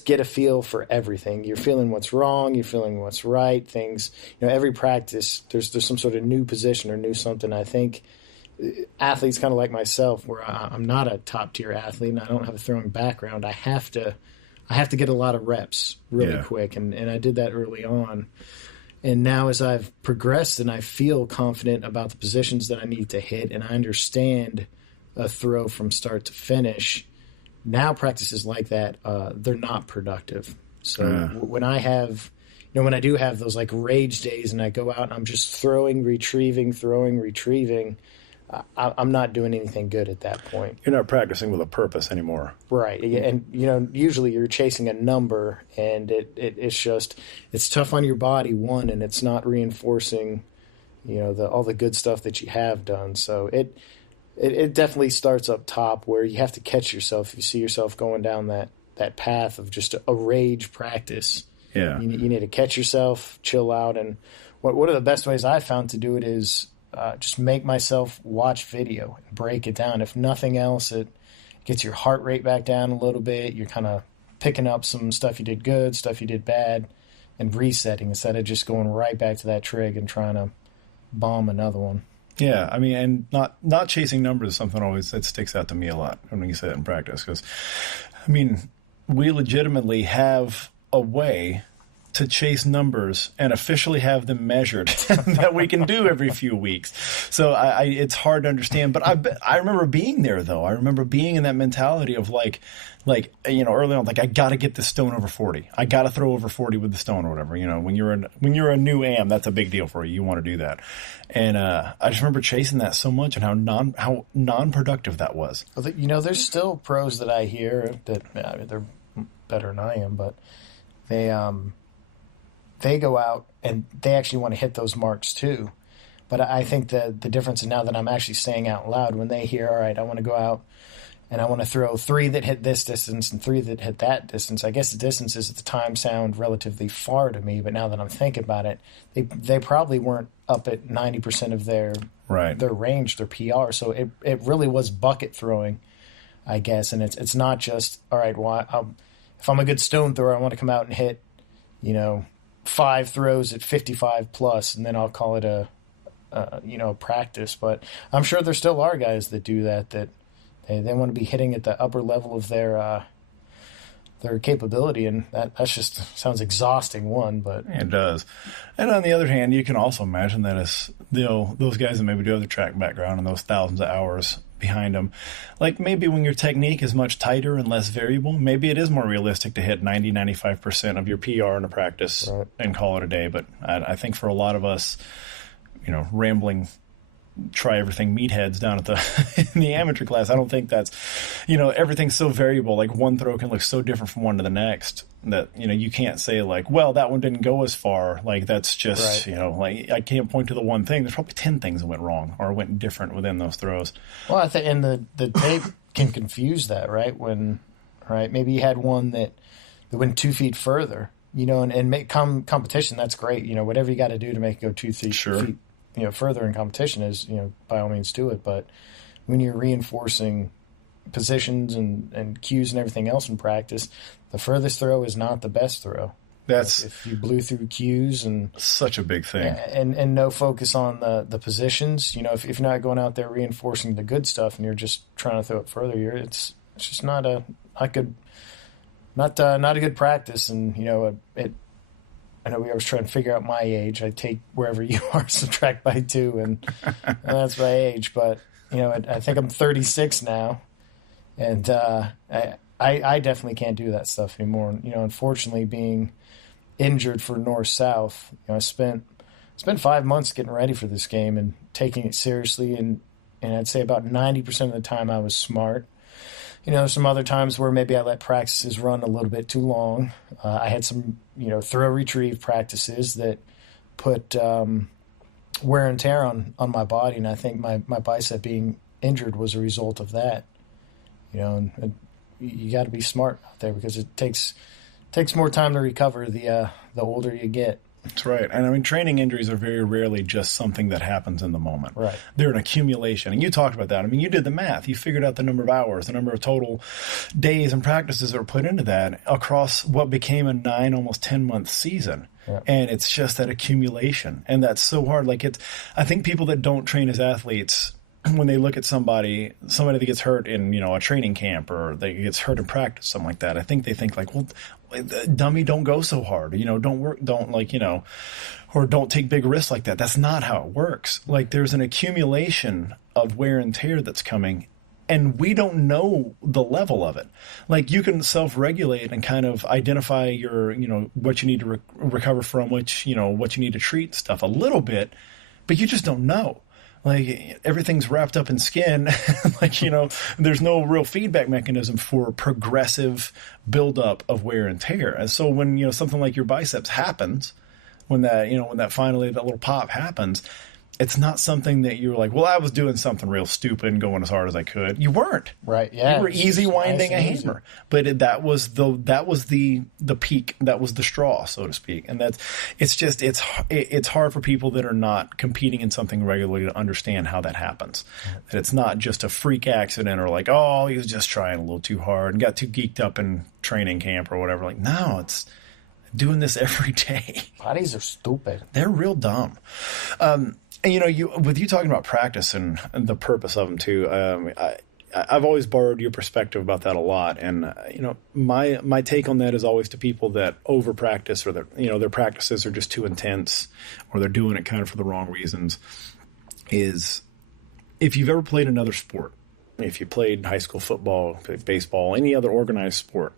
get a feel for everything. You're feeling what's wrong. You're feeling what's right. Things. Every practice there's some sort of new position or new something. I think athletes kind of like myself, where I'm not a top tier athlete and I don't have a throwing background, I have to get a lot of reps really quick, and I did that early on. And now as I've progressed and I feel confident about the positions that I need to hit, and I understand a throw from start to finish, now practices like that, they're not productive. So when I have, when I do have those like rage days and I go out and I'm just throwing, retrieving, I'm not doing anything good at that point. You're not practicing with a purpose anymore. Right. And, usually you're chasing a number, and it's tough on your body, one, and it's not reinforcing, all the good stuff that you have done. So it definitely starts up top, where you have to catch yourself. If you see yourself going down that path of just a rage practice, you need to catch yourself, chill out. And one of the best ways I've found to do it is just make myself watch video and break it down. If nothing else, it gets your heart rate back down a little bit. You're kind of picking up some stuff you did good, stuff you did bad, and resetting instead of just going right back to that trig and trying to bomb another one. Yeah, I mean, and not chasing numbers is something that sticks out to me a lot when you say it in practice. Because, I mean, we legitimately have a way to chase numbers and officially have them measured that we can do every few weeks. So it's hard to understand. But I remember being there, though. I remember being in that mentality of like early on, like, I got to get this stone over 40. I got to throw over 40 with the stone or whatever. When you're a new AM, that's a big deal for you. You want to do that. And I just remember chasing that so much and how non-productive that was. Well, there's still pros that I hear that they're better than I am, but they go out and they actually want to hit those marks too. But I think the difference is now that I'm actually saying out loud, when they hear, all right, I want to go out and I want to throw 3 that hit this distance and 3 that hit that distance. I guess the distances at the time sound relatively far to me, but now that I'm thinking about it, they probably weren't up at 90% of their range, their PR. So it really was bucket throwing, I guess. And it's not just, all right, well, if I'm a good stone thrower, I want to come out and hit, 5 throws at 55 plus, and then I'll call it a practice. But I'm sure there still are guys that do that they want to be hitting at the upper level of their capability, and that just sounds exhausting. But it does. And on the other hand, you can also imagine that as those guys that maybe do have the track background and those thousands of hours behind them, like maybe when your technique is much tighter and less variable, maybe it is more realistic to hit 95% of your PR in a practice and call it a day. But I think for a lot of us, rambling, try everything meatheads down at in the amateur class, I don't think that's, everything's so variable. Like one throw can look so different from one to the next that, you can't say like, well, that one didn't go as far. Like that's just, like I can't point to the one thing. There's probably 10 things that went wrong or went different within those throws. Well, I think, and the tape can confuse that, right? Maybe you had one that went 2 feet further, and make competition. That's great. Whatever you got to do to make it go 2 feet, feet further in competition is, by all means do it. But when you're reinforcing positions and cues and everything else in practice, the furthest throw is not the best throw. That's if you blew through cues and such a big thing, and no focus on the positions. If you're not going out there reinforcing the good stuff and you're just trying to throw it further, it's just not a good practice. And I know we always try and figure out my age. I take wherever you are, subtract by 2, and that's my age. But I think I'm 36 now, and I definitely can't do that stuff anymore. Unfortunately, being injured for North-South, I spent 5 months getting ready for this game and taking it seriously, and I'd say about 90% of the time I was smart. Some other times where maybe I let practices run a little bit too long. I had some, throw retrieve practices that put wear and tear on my body, and I think my bicep being injured was a result of that. And you got to be smart out there because it takes more time to recover the older you get. That's right. And I mean, training injuries are very rarely just something that happens in the moment. Right. They're an accumulation. And you talked about that. I mean, you did the math. You figured out the number of hours, the number of total days and practices that were put into that across what became a 9, almost 10-month season. Yeah. And it's just that accumulation. And that's so hard. Like I think people that don't train as athletes when they look at somebody that gets hurt in, a training camp, or they gets hurt in practice, something like that, I think they think like, well, dummy, don't go so hard, don't work, or don't take big risks like that. That's not how it works. Like, there's an accumulation of wear and tear that's coming, and we don't know the level of it. Like, you can self-regulate and kind of identify your, what you need to recover from, what you need to treat stuff a little bit, but you just don't know. Like, everything's wrapped up in skin. Like, there's no real feedback mechanism for progressive buildup of wear and tear. And so when, something like your biceps happens, when that finally, that little pop happens, it's not something that you're like, well, I was doing something real stupid and going as hard as I could. You weren't. Right. Yeah. You were easy winding a hammer. But that was the peak. That was the straw, so to speak. And it's hard for people that are not competing in something regularly to understand how that happens. That it's not just a freak accident, or like, oh, he was just trying a little too hard and got too geeked up in training camp or whatever. Like, no, it's doing this every day. Bodies are stupid. They're real dumb. And with you talking about practice and the purpose of them too, I've always borrowed your perspective about that a lot. And my take on that is always to people that over practice, or their practices are just too intense, or they're doing it kind of for the wrong reasons. Is, if you've ever played another sport, if you played high school football, baseball, any other organized sport,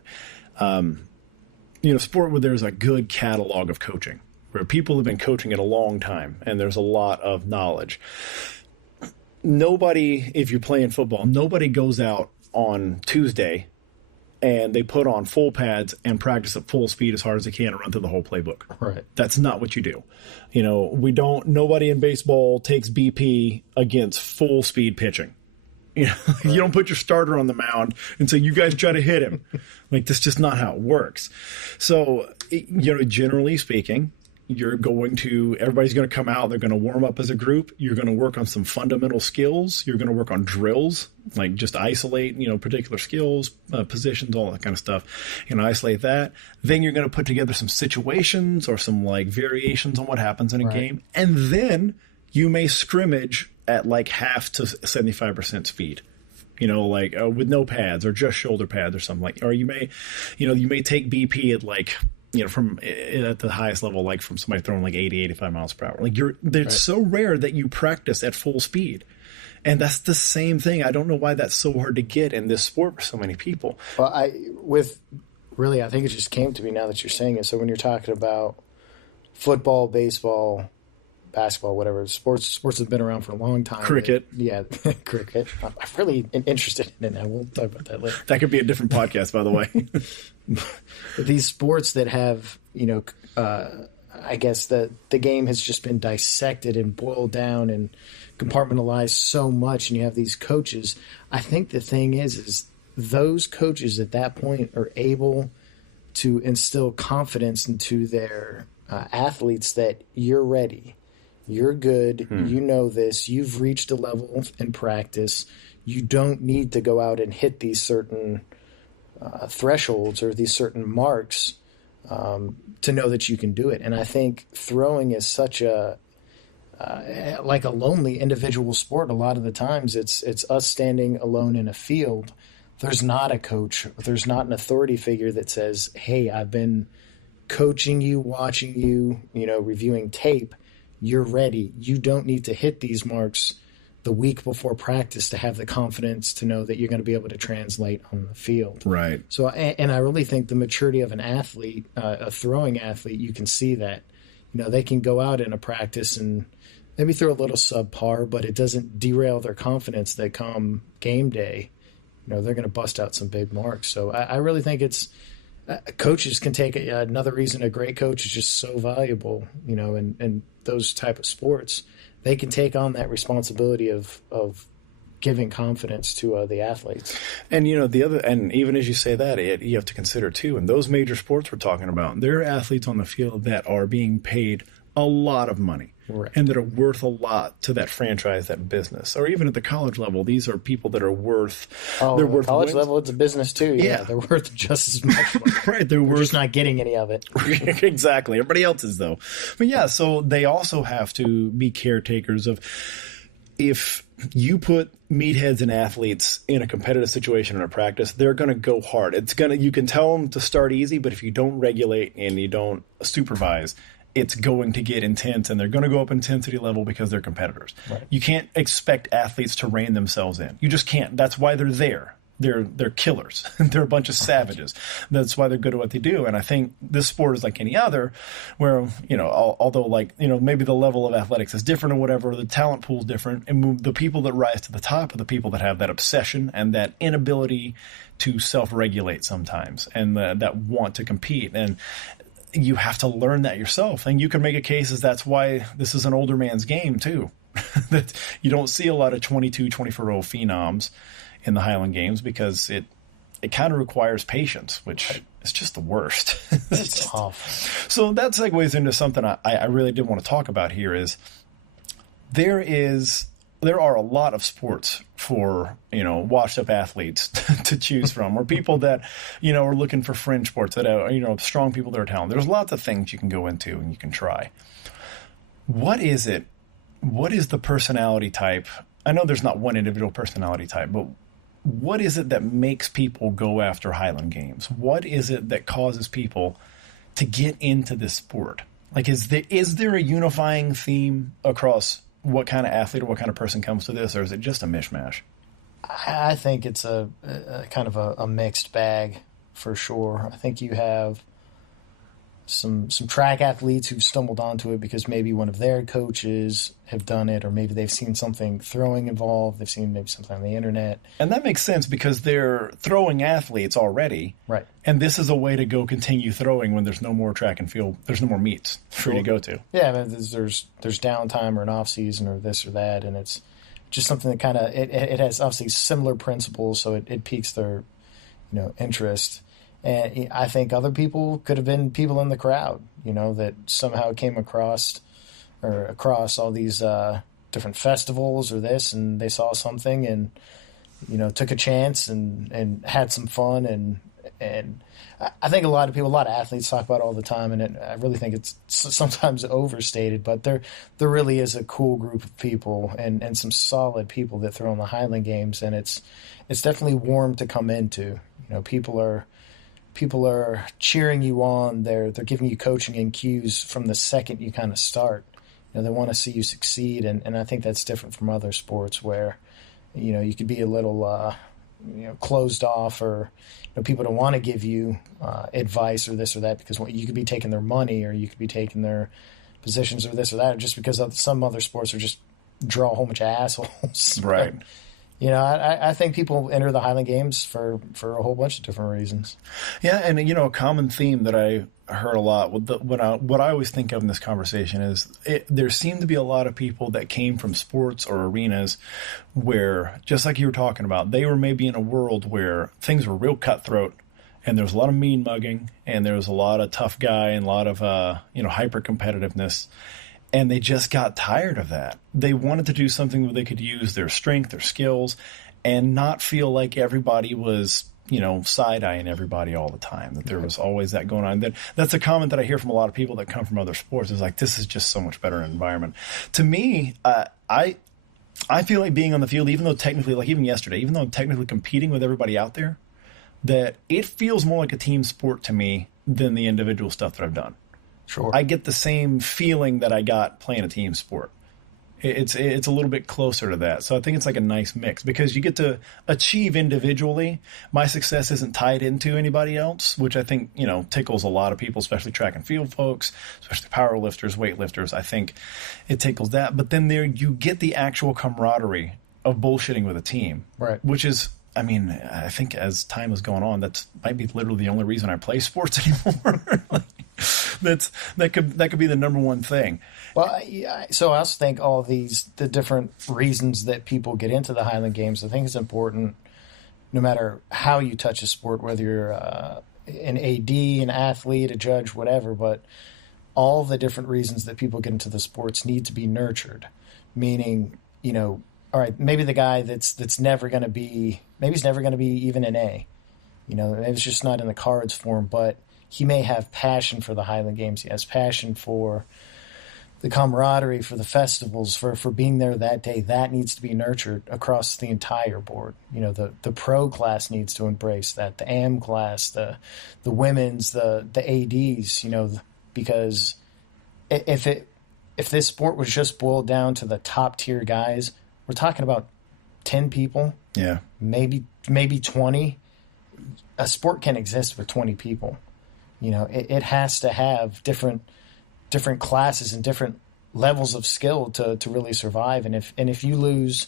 sport where there's a good catalog of coaching, where people have been coaching it a long time and there's a lot of knowledge. Nobody, if you're playing football, nobody goes out on Tuesday and they put on full pads and practice at full speed as hard as they can and run through the whole playbook. Right. That's not what you do. Nobody in baseball takes BP against full speed pitching. Right. You don't put your starter on the mound and say, you guys try to hit him. Like, that's just not how it works. So, generally speaking, everybody's going to come out. They're going to warm up as a group. You're going to work on some fundamental skills. You're going to work on drills, like just isolate, particular skills, positions, all that kind of stuff. You're going to isolate that. Then you're going to put together some situations or some like variations on what happens in a game. And then you may scrimmage at like half to 75% speed. With no pads or just shoulder pads or something like, or you may take BP at like, from at the highest level, like from somebody throwing like 80, 85 miles per hour. Like it's so rare that you practice at full speed. And that's the same thing. I don't know why that's so hard to get in this sport for so many people. Well, I think it just came to me now that you're saying it. So when you're talking about football, baseball, basketball, whatever, sports have been around for a long time. Cricket. Cricket. I'm really interested in it now. We'll talk about that later. That could be a different podcast, by the way. But these sports that have, I guess the game has just been dissected and boiled down and compartmentalized so much, and you have these coaches. I think the thing is those coaches at that point are able to instill confidence into their athletes that you're ready. You're good. You know this. You've reached a level in practice. You don't need to go out and hit these certain thresholds or these certain marks to know that you can do it. And I think throwing is such a like a lonely individual sport. A lot of the times it's us standing alone in a field. There's not a coach. There's not an authority figure that says, hey, I've been coaching you, watching you, reviewing tape. You're ready. You don't need to hit these marks the week before practice to have the confidence to know that you're going to be able to translate on the field. Right. So, and I really think the maturity of an athlete, a throwing athlete, you can see that. They can go out in a practice and maybe throw a little subpar, but it doesn't derail their confidence that come game day, they're going to bust out some big marks. So I really think it's coaches can take another reason a great coach is just so valuable, in those type of sports. They can take on that responsibility of giving confidence to the athletes. And, and even as you say that, you have to consider too, in those major sports we're talking about, there are athletes on the field that are being paid a lot of money. Right. And that are worth a lot to that franchise, that business. Or even at the college level, these are people that are worth. They're worth college level, it's a business too. Yeah, they're worth just as much. Right, they're just not getting any of it. Exactly. Everybody else is though. But yeah, so they also have to be caretakers of. if you put meatheads and athletes in a competitive situation in a practice, they're going to go hard. You can tell them to start easy, but if you don't regulate and you don't supervise, it's going to get intense, and they're going to go up intensity level because they're competitors. Right. You can't expect athletes to rein themselves in. You just can't. That's why they're there. They're killers. They're a bunch of savages. That's why they're good at what they do. And I think this sport is like any other, where, although like, maybe the level of athletics is different or whatever, the talent pool is different, and the people that rise to the top are the people that have that obsession and that inability to self-regulate sometimes, and that want to compete. And you have to learn that yourself. And you can make a case as that's why this is an older man's game too. That you don't see a lot of 22, 24-year-old phenoms in the Highland Games, because it kind of requires patience, which is just the worst. It's tough. So that segues into something I really did want to talk about here is there are a lot of sports for, washed up athletes to choose from, or people that, are looking for fringe sports that are, strong people that are talented. There's lots of things you can go into and you can try. What is it? What is the personality type? I know there's not one individual personality type, but what is it that makes people go after Highland Games? What is it that causes people to get into this sport? Like, is there a unifying theme across what kind of athlete or what kind of person comes to this, or is it just a mishmash? I think it's a kind of a mixed bag for sure. I think you have some track athletes who've stumbled onto it because maybe one of their coaches have done it, or maybe they've seen something throwing involved. They've seen maybe something on the internet. And that makes sense because they're throwing athletes already. Right. And this is a way to go continue throwing when there's no more track and field. There's no more meets for you to go to. Yeah, I mean, there's downtime or an off season or this or that, and it's just something that kind of it has obviously similar principles, so it piques their interest. And I think other people could have been people in the crowd, that somehow came across all these different festivals or this, and they saw something and, took a chance and had some fun. And I think a lot of athletes talk about it all the time, and I really think it's sometimes overstated, but there really is a cool group of people and some solid people that throw in the Highland Games, and it's definitely warm to come into. People are cheering you on. They're giving you coaching and cues from the second you kind of start. They want to see you succeed, and I think that's different from other sports where, you could be a little, closed off, or people don't want to give you advice or this or that because you could be taking their money, or you could be taking their positions or this or that, or just because some other sports are just draw a whole bunch of assholes. Right. I think people enter the Highland Games for a whole bunch of different reasons. Yeah, and a common theme that I heard a lot, what I always think of in this conversation is there seem to be a lot of people that came from sports or arenas where, just like you were talking about, they were maybe in a world where things were real cutthroat, and there was a lot of mean mugging, and there was a lot of tough guy and a lot of hyper competitiveness. And they just got tired of that. They wanted to do something where they could use their strength, their skills, and not feel like everybody was, side-eyeing everybody all the time, that there was always that going on. That's a comment that I hear from a lot of people that come from other sports, is like, this is just so much better environment. To me, I feel like being on the field, even though technically, like even yesterday, even though I'm technically competing with everybody out there, that it feels more like a team sport to me than the individual stuff that I've done. Sure. I get the same feeling that I got playing a team sport. It's a little bit closer to that. So I think it's like a nice mix because you get to achieve individually. My success isn't tied into anybody else, which I think, tickles a lot of people, especially track and field folks, especially power lifters, weightlifters. I think it tickles that. But then there you get the actual camaraderie of bullshitting with a team, right? Which is, I think as time has gone on, that might be literally the only reason I play sports anymore. That could be the number one thing. Well, so I also think all the different reasons that people get into the Highland Games, I think it's important no matter how you touch a sport, whether you're an AD, an athlete, a judge, whatever, but all the different reasons that people get into the sports need to be nurtured. Meaning, all right, maybe the guy that's never going to be, maybe he's never going to be even an A. Maybe it's just not in the cards for him, but he may have passion for the Highland Games. He has passion for the camaraderie for the festivals, for being there that day, that needs to be nurtured across the entire board. You know, the pro class needs to embrace that, the AM class, the women's, the ADs, you know, because if this sport was just boiled down to the top tier guys, we're talking about 10 people, Yeah. maybe 20. A sport can exist with 20 people. You know, it has to have different classes and different levels of skill to really survive. And if you lose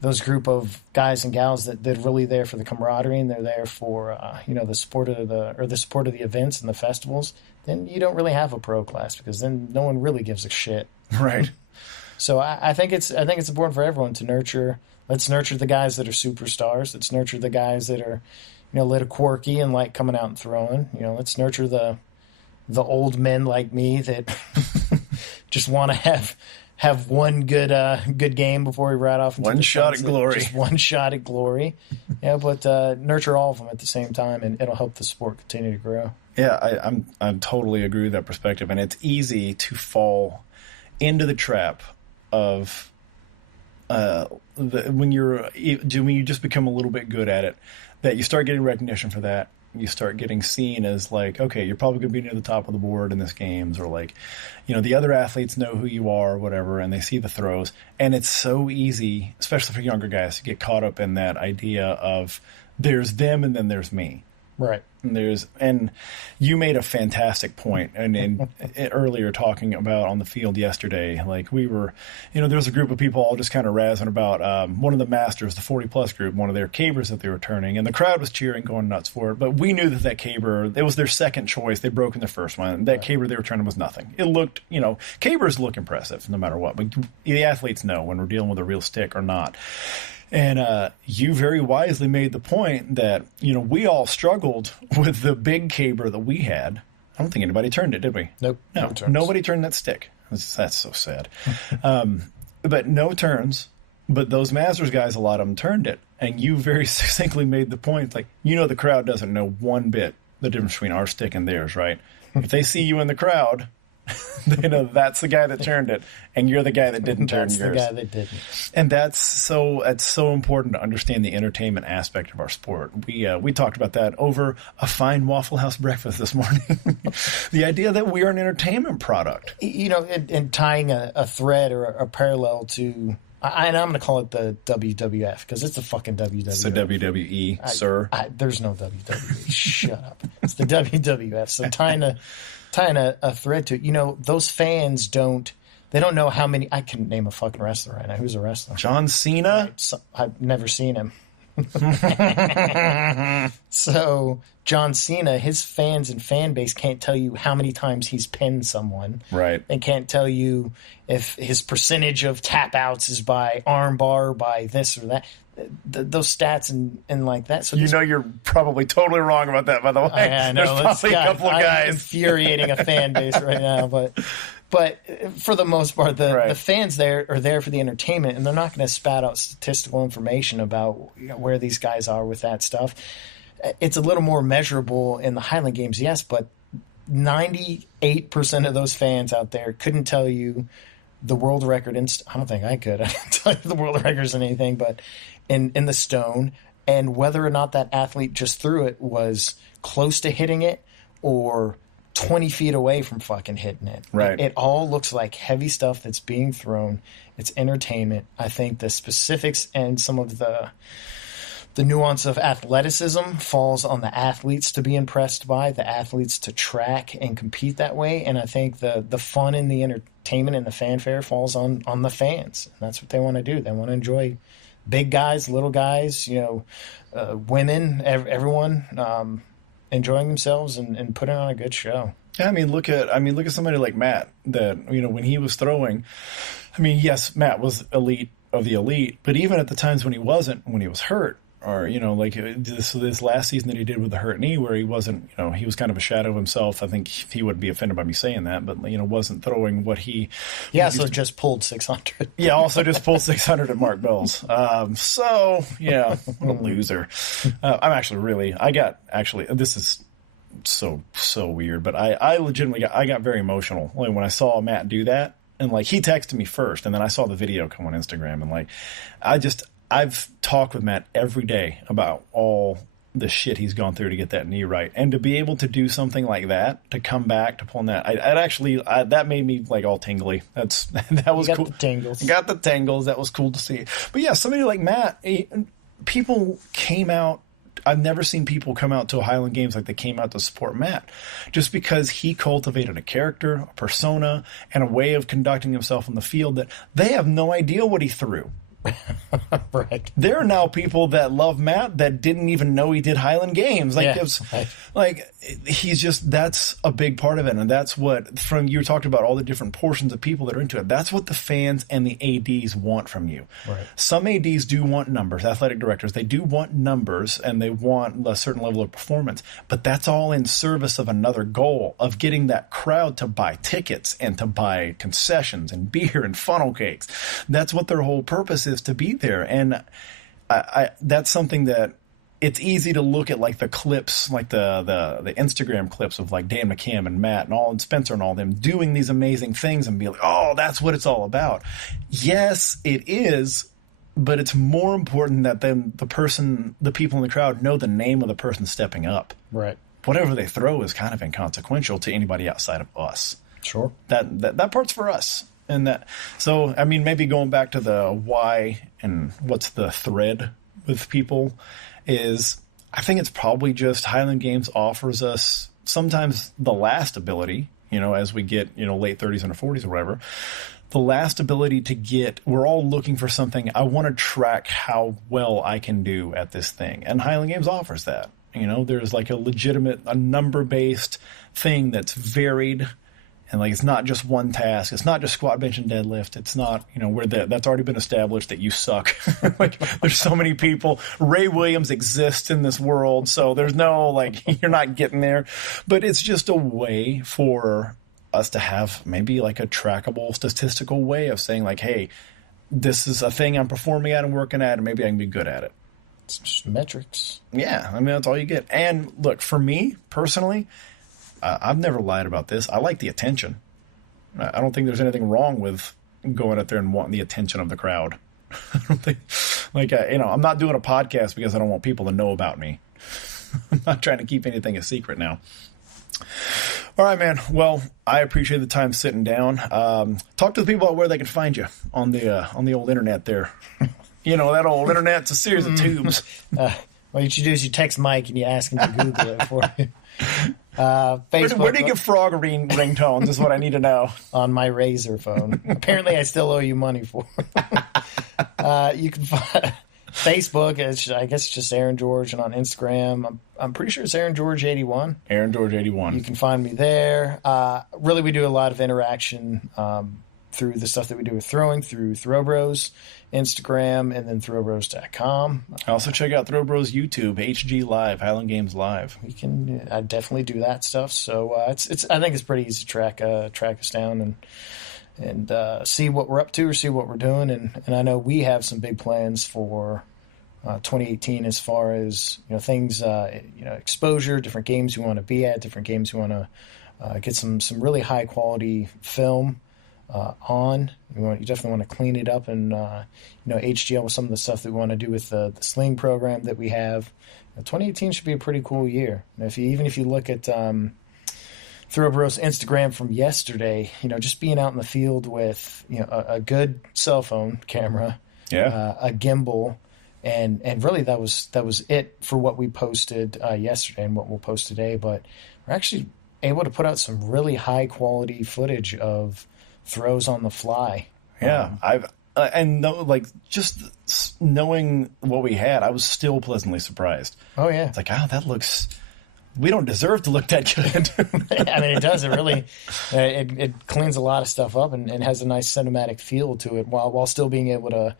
those group of guys and gals that are really there for the camaraderie and they're there for you know, the sport of the events and the festivals, then you don't really have a pro class, because then no one really gives a shit. Right. So I think it's important for everyone to nurture. Let's nurture the guys that are superstars. Let's nurture the guys that are, you know, a little quirky and like coming out and throwing. You know, let's nurture the old men like me that just want to have one good game before we ride off into One the shot at sunset. glory. Just one shot at glory. Yeah, but nurture all of them at the same time, and it'll help the sport continue to grow. Yeah, I totally agree with that perspective, and it's easy to fall into the trap of when you just become a little bit good at it, that you start getting recognition for that. You start getting seen as like, okay, you're probably going to be near the top of the board in this games, or like, you know, the other athletes know who you are or whatever, and they see the throws. And it's so easy, especially for younger guys, to get caught up in that idea of there's them and then there's me. Right. And you made a fantastic point, and earlier talking about on the field yesterday, like we were, you know, there was a group of people all just kind of razzing about one of the masters, the 40-plus group, one of their cabers that they were turning, and the crowd was cheering, going nuts for it. But we knew that caber, it was their second choice. They'd broken their first one. That caber they were turning was nothing. It looked, you know, cabers look impressive no matter what, but the athletes know when we're dealing with a real stick or not. And you very wisely made the point that, you know, we all struggled with the big caber that we had. I don't think anybody turned it, did we? Nope. No, nobody turned that stick. That's so sad. But no turns. But those Masters guys, a lot of them turned it. And you very succinctly made the point, like, you know, the crowd doesn't know one bit the difference between our stick and theirs, right? If they see you in the crowd, they know that's the guy that turned it, and you're the guy that didn't turn yours. That's the guy that didn't. And that's so important to understand the entertainment aspect of our sport. We talked about that over a fine Waffle House breakfast this morning. The idea that we are an entertainment product. You know, and tying a thread or a parallel to, and I'm going to call it the WWF, because it's the fucking WWF. It's the WWE, sir. There's no WWE. Shut up. It's the WWF. So tying a thread to it, you know, those fans don't know how many. I can name a fucking wrestler right now. Who's a wrestler? John Cena? I've never seen him. So John Cena, his fans and fan base can't tell you how many times he's pinned someone. Right. They can't tell you if his percentage of tap outs is by arm bar, by this or that. Those stats and like that. So you know, you're probably totally wrong about that, by the way. I know. There's probably a couple of I'm guys infuriating a fan base right now, but for the most part, the fans there are there for the entertainment, and they're not going to spout out statistical information about, you know, where these guys are with that stuff. It's a little more measurable in the Highland games, yes, but 98% of those fans out there couldn't tell you the world record. I don't think I could. I didn't tell you the world records in anything, but in the stone, and whether or not that athlete just threw it was close to hitting it or 20 feet away from fucking hitting it. Right. It all looks like heavy stuff that's being thrown. It's entertainment. I think the specifics and some of the nuance of athleticism falls on the athletes to be impressed by, the athletes to track and compete that way. And I think the fun and the entertainment and the fanfare falls on the fans. And that's what they want to do. They want to enjoy big guys, little guys, you know, women, everyone enjoying themselves and putting on a good show. Yeah, I mean, look at somebody like Matt, that, you know, when he was throwing, I mean, yes, Matt was elite of the elite, but even at the times when he wasn't, when he was hurt, or, you know, like this last season that he did with the hurt knee, where he wasn't, you know, he was kind of a shadow of himself. I think he would be offended by me saying that, but, you know, wasn't throwing what he... Yeah, so just pulled 600. Yeah, also just pulled 600 at Mark Bell's. So, yeah, what a loser. This is so weird, but I legitimately got very emotional when I saw Matt do that. And like he texted me first, and then I saw the video come on Instagram, and like I've talked with Matt every day about all the shit he's gone through to get that knee right, and to be able to do something like that, to come back to pulling that, that made me like all tingly. That was cool. The tingles. Got the tingles. That was cool to see. But yeah, somebody like Matt, people came out. I've never seen people come out to Highland Games like they came out to support Matt, just because he cultivated a character, a persona, and a way of conducting himself on the field that they have no idea what he threw. Right. There are now people that love Matt that didn't even know he did Highland Games. Like, he's just, that's a big part of it. And that's what, from you talked about all the different portions of people that are into it. That's what the fans and the ADs want from you. Right. Some ADs do want numbers, athletic directors. They do want numbers and they want a certain level of performance. But that's all in service of another goal of getting that crowd to buy tickets and to buy concessions and beer and funnel cakes. That's what their whole purpose is, to be there. And I that's something that it's easy to look at, like the clips, like the Instagram clips of like Dan McCam and Matt and Spencer and all them doing these amazing things and be like, oh, that's what it's all about. Yes, it is, but it's more important that the people in the crowd know the name of the person stepping up. Right. Whatever they throw is kind of inconsequential to anybody outside of us. Sure. That part's for us. And that, so, I mean, maybe going back to the why and what's the thread with people is, I think it's probably just Highland Games offers us sometimes the last ability, as we get, late 30s and 40s or whatever, the last ability to get, we're all looking for something. I want to track how well I can do at this thing. And Highland Games offers that. There's like a number-based thing that's varied. And like, it's not just one task. It's not just squat, bench, and deadlift. It's not, where that's already been established that you suck. Like, there's so many people. Ray Williams exists in this world, so there's no, like, you're not getting there. But it's just a way for us to have maybe like a trackable, statistical way of saying like, hey, this is a thing I'm performing at and working at, and maybe I can be good at it. It's just metrics. Yeah, I mean, that's all you get. And look, for me personally, I've never lied about this. I like the attention. I don't think there's anything wrong with going out there and wanting the attention of the crowd. I don't think, I'm not doing a podcast because I don't want people to know about me. I'm not trying to keep anything a secret now. All right, man. Well, I appreciate the time sitting down. Talk to the people about where they can find you on the old internet there. That old internet, it's a series of tubes. What you do is you text Mike and you ask him to Google it for you. Facebook, where do you get frog ringtones is what I need to know. On my Razor phone. Apparently I still owe you money for it. You can find Facebook, I guess it's just Aaron George, and on Instagram, I'm pretty sure it's Aaron George 81. Aaron George 81. You can find me there. Really, we do a lot of interaction through the stuff that we do with throwing, through Throwbros, Instagram, and then throwbros.com. Also check out Throwbros YouTube, HG Live, Highland Games Live. I definitely do that stuff. So I think it's pretty easy to track us down and see what we're up to or see what we're doing. And I know we have some big plans for 2018 as far as things, exposure, different games we want to be at, different games we want to get some really high quality film on. You definitely want to clean it up and HGL with some of the stuff that we want to do with the sling program that we have. 2018 should be a pretty cool year. If you look at Thoroughbros Instagram from yesterday, just being out in the field with a good cell phone camera, a gimbal, and really that was it for what we posted yesterday and what we'll post today. But we're actually able to put out some really high quality footage of throws on the fly. Just knowing what we had, I was still pleasantly surprised. Oh yeah, it's like, that looks. We don't deserve to look that good. I mean, it does. It really it cleans a lot of stuff up and has a nice cinematic feel to it, while still being able to,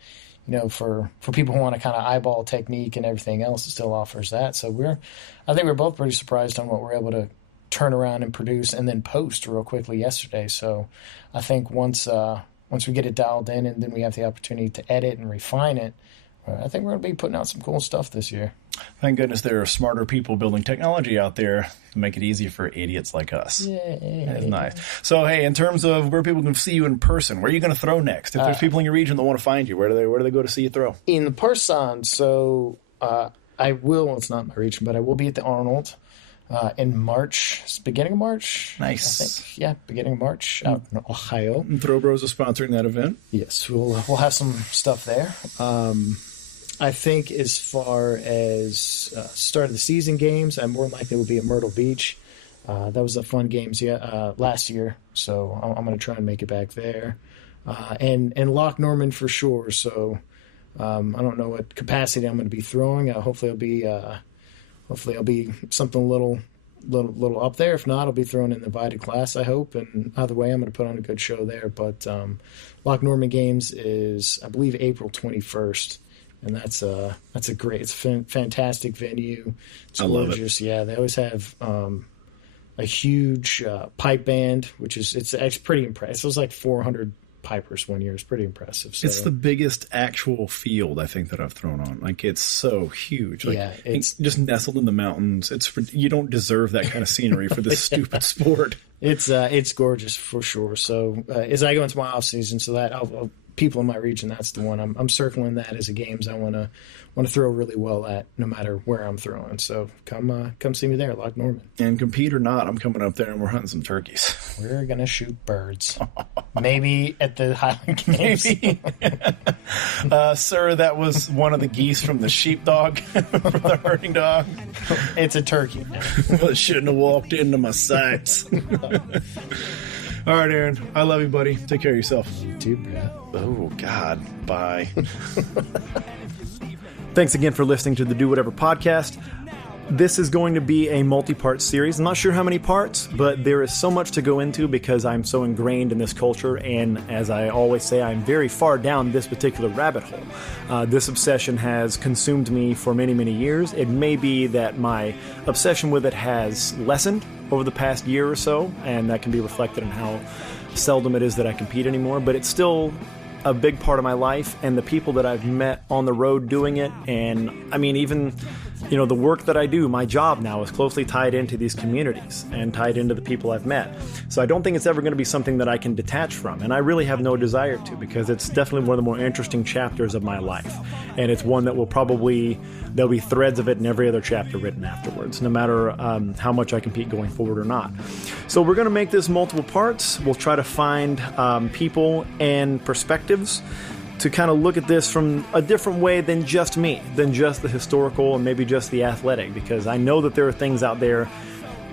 for people who want to kind of eyeball technique and everything else, it still offers that. So I think we're both pretty surprised on what we're able to turn around and produce and then post real quickly yesterday. So I think once we get it dialed in and then we have the opportunity to edit and refine it, I think we're going to be putting out some cool stuff this year. Thank goodness there are smarter people building technology out there to make it easy for idiots like us. Yay. That's nice. So, hey, in terms of where people can see you in person, where are you going to throw next? If there's people in your region that want to find you, where do they go to see you throw? In the person, so I will, it's not my region, but I will be at the Arnold in March. It's beginning of March. Nice. I think. Yeah, beginning of March out in Ohio. And Throw Bros is sponsoring that event. Yes, we'll have some stuff there. I think as far as start of the season games, I more than likely will be at Myrtle Beach. That was a fun games last year, so I'm going to try and make it back there. And Loch Norman for sure. So I don't know what capacity I'm going to be throwing. Hopefully I'll be something a little up there. If not, I'll be throwing in the invited class, I hope. And either way, I'm going to put on a good show there. But Loch Norman Games is, I believe, April 21st. And that's a fantastic venue. It's gorgeous. Yeah, they always have a huge pipe band, which is it's pretty impressive. It was like 400 pipers one year. It's pretty impressive. So, it's the biggest actual field I think that I've thrown on. Like, it's so huge. Like, yeah, it's just nestled in the mountains. You don't deserve that kind of scenery for this stupid sport. It's gorgeous for sure. So as I go into my off season, so that people in my region, that's the one I'm circling that as a games I want to throw really well at, no matter where I'm throwing. So come see me there, Loch Norman. And compete or not, I'm coming up there and we're hunting some turkeys. We're gonna shoot birds, maybe at the Highland Games. Sir, that was one of the geese from the sheepdog, from the herding dog. It's a turkey. Well, it shouldn't have walked into my sights. All right, Aaron. I love you, buddy. Take care of yourself. You too, bro. Oh, God. Bye. Thanks again for listening to the Do Whatever podcast. This is going to be a multi-part series. I'm not sure how many parts, but there is so much to go into because I'm so ingrained in this culture. And as I always say, I'm very far down this particular rabbit hole. This obsession has consumed me for many, many years. It may be that my obsession with it has lessened over the past year or so, and that can be reflected in how seldom it is that I compete anymore, but it's still a big part of my life and the people that I've met on the road doing it. And I mean, even, the work that I do, my job now is closely tied into these communities and tied into the people I've met. So I don't think it's ever going to be something that I can detach from. And I really have no desire to, because it's definitely one of the more interesting chapters of my life. And it's one that there'll be threads of it in every other chapter written afterwards, no matter how much I compete going forward or not. So we're going to make this multiple parts. We'll try to find people and perspectives to kind of look at this from a different way than just me, than just the historical and maybe just the athletic, because I know that there are things out there,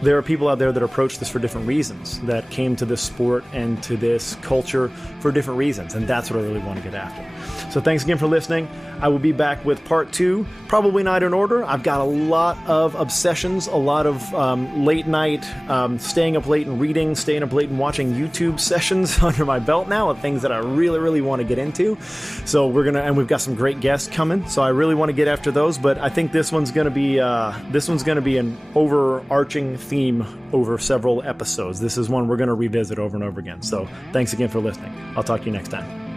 there are people out there that approach this for different reasons, that came to this sport and to this culture for different reasons, and that's what I really want to get after. So thanks again for listening. I will be back with part 2, probably not in order. I've got a lot of obsessions, a lot of late night, staying up late and reading, staying up late and watching YouTube sessions under my belt now, of things that I really, really want to get into. So we've got some great guests coming, so I really want to get after those, but I think this one's going to be an overarching theme over several episodes. This is one we're going to revisit over and over again. So thanks again for listening. I'll talk to you next time.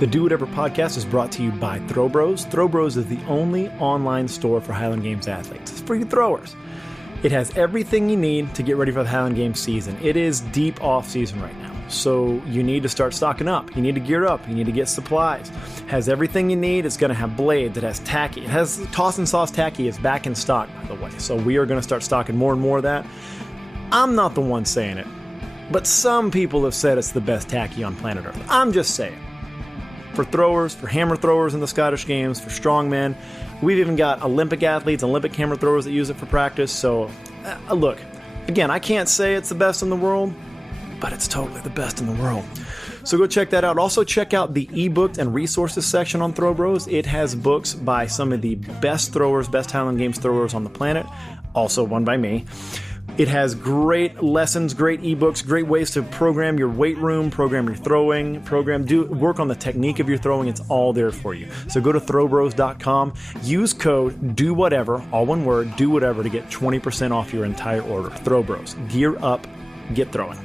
The Do Whatever podcast is brought to you by Throw Bros. Throw Bros is the only online store for Highland Games athletes. It's for you throwers. It has everything you need to get ready for the Highland Games season. It is deep off season right now, so you need to start stocking up. You need to gear up. You need to get supplies. It has everything you need. It's going to have blades. It has tacky. It has Toss and Sauce tacky is back in stock, by the way. So we are going to start stocking more and more of that. I'm not the one saying it, but some people have said it's the best tacky on planet Earth. I'm just saying. For throwers, for hammer throwers in the Scottish Games, for strongmen. We've even got Olympic athletes, Olympic hammer throwers that use it for practice. So, look, again, I can't say it's the best in the world, but it's totally the best in the world. So go check that out. Also check out the ebooks and resources section on Throw Bros. It has books by some of the best throwers, best Highland Games throwers on the planet. Also one by me. It has great lessons, great ebooks, great ways to program your weight room, program your throwing, work on the technique of your throwing. It's all there for you. So go to throwbros.com, use code DOWHATEVER, all one word, DOWHATEVER, to get 20% off your entire order. Throw Bros. Gear up, get throwing.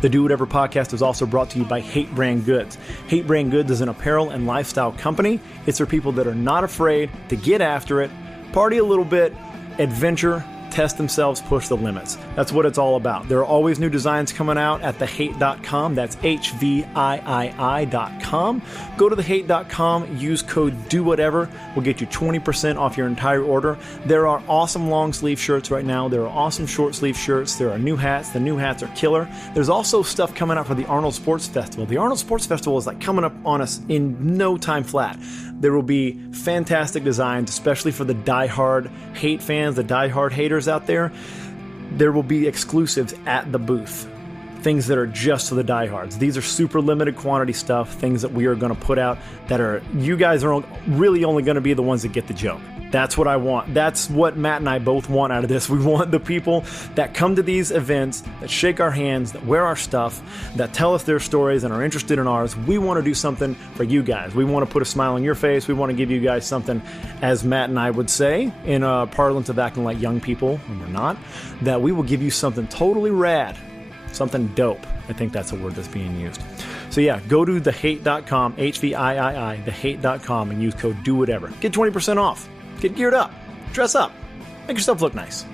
The Do Whatever podcast is also brought to you by Hate Brand Goods. Hate Brand Goods is an apparel and lifestyle company. It's for people that are not afraid to get after it, party a little bit, adventure, test themselves, push the limits. That's what it's all about. There are always new designs coming out at thehate.com. That's HVIII.com. Go to thehate.com, use code DOWHATEVER. We'll get you 20% off your entire order. There are awesome long sleeve shirts right now. There are awesome short sleeve shirts. There are new hats. The new hats are killer. There's also stuff coming out for the Arnold Sports Festival. The Arnold Sports Festival is like coming up on us in no time flat. There will be fantastic designs, especially for the diehard hate fans, the diehard haters out there. There will be exclusives at the booth. Things that are just for the diehards. These are super limited quantity stuff, things that we are going to put out that are, you guys are really only going to be the ones that get the joke. That's what I want. That's what Matt and I both want out of this. We want the people that come to these events, that shake our hands, that wear our stuff, that tell us their stories and are interested in ours. We want to do something for you guys. We want to put a smile on your face. We want to give you guys something, as Matt and I would say, in a parlance of acting like young people, when we're not, that we will give you something totally rad, something dope. I think that's a word that's being used. So yeah, go to thehate.com, HVIII, thehate.com, and use code DOWHATEVER. Get 20% off. Get geared up. Dress up. Make yourself look nice.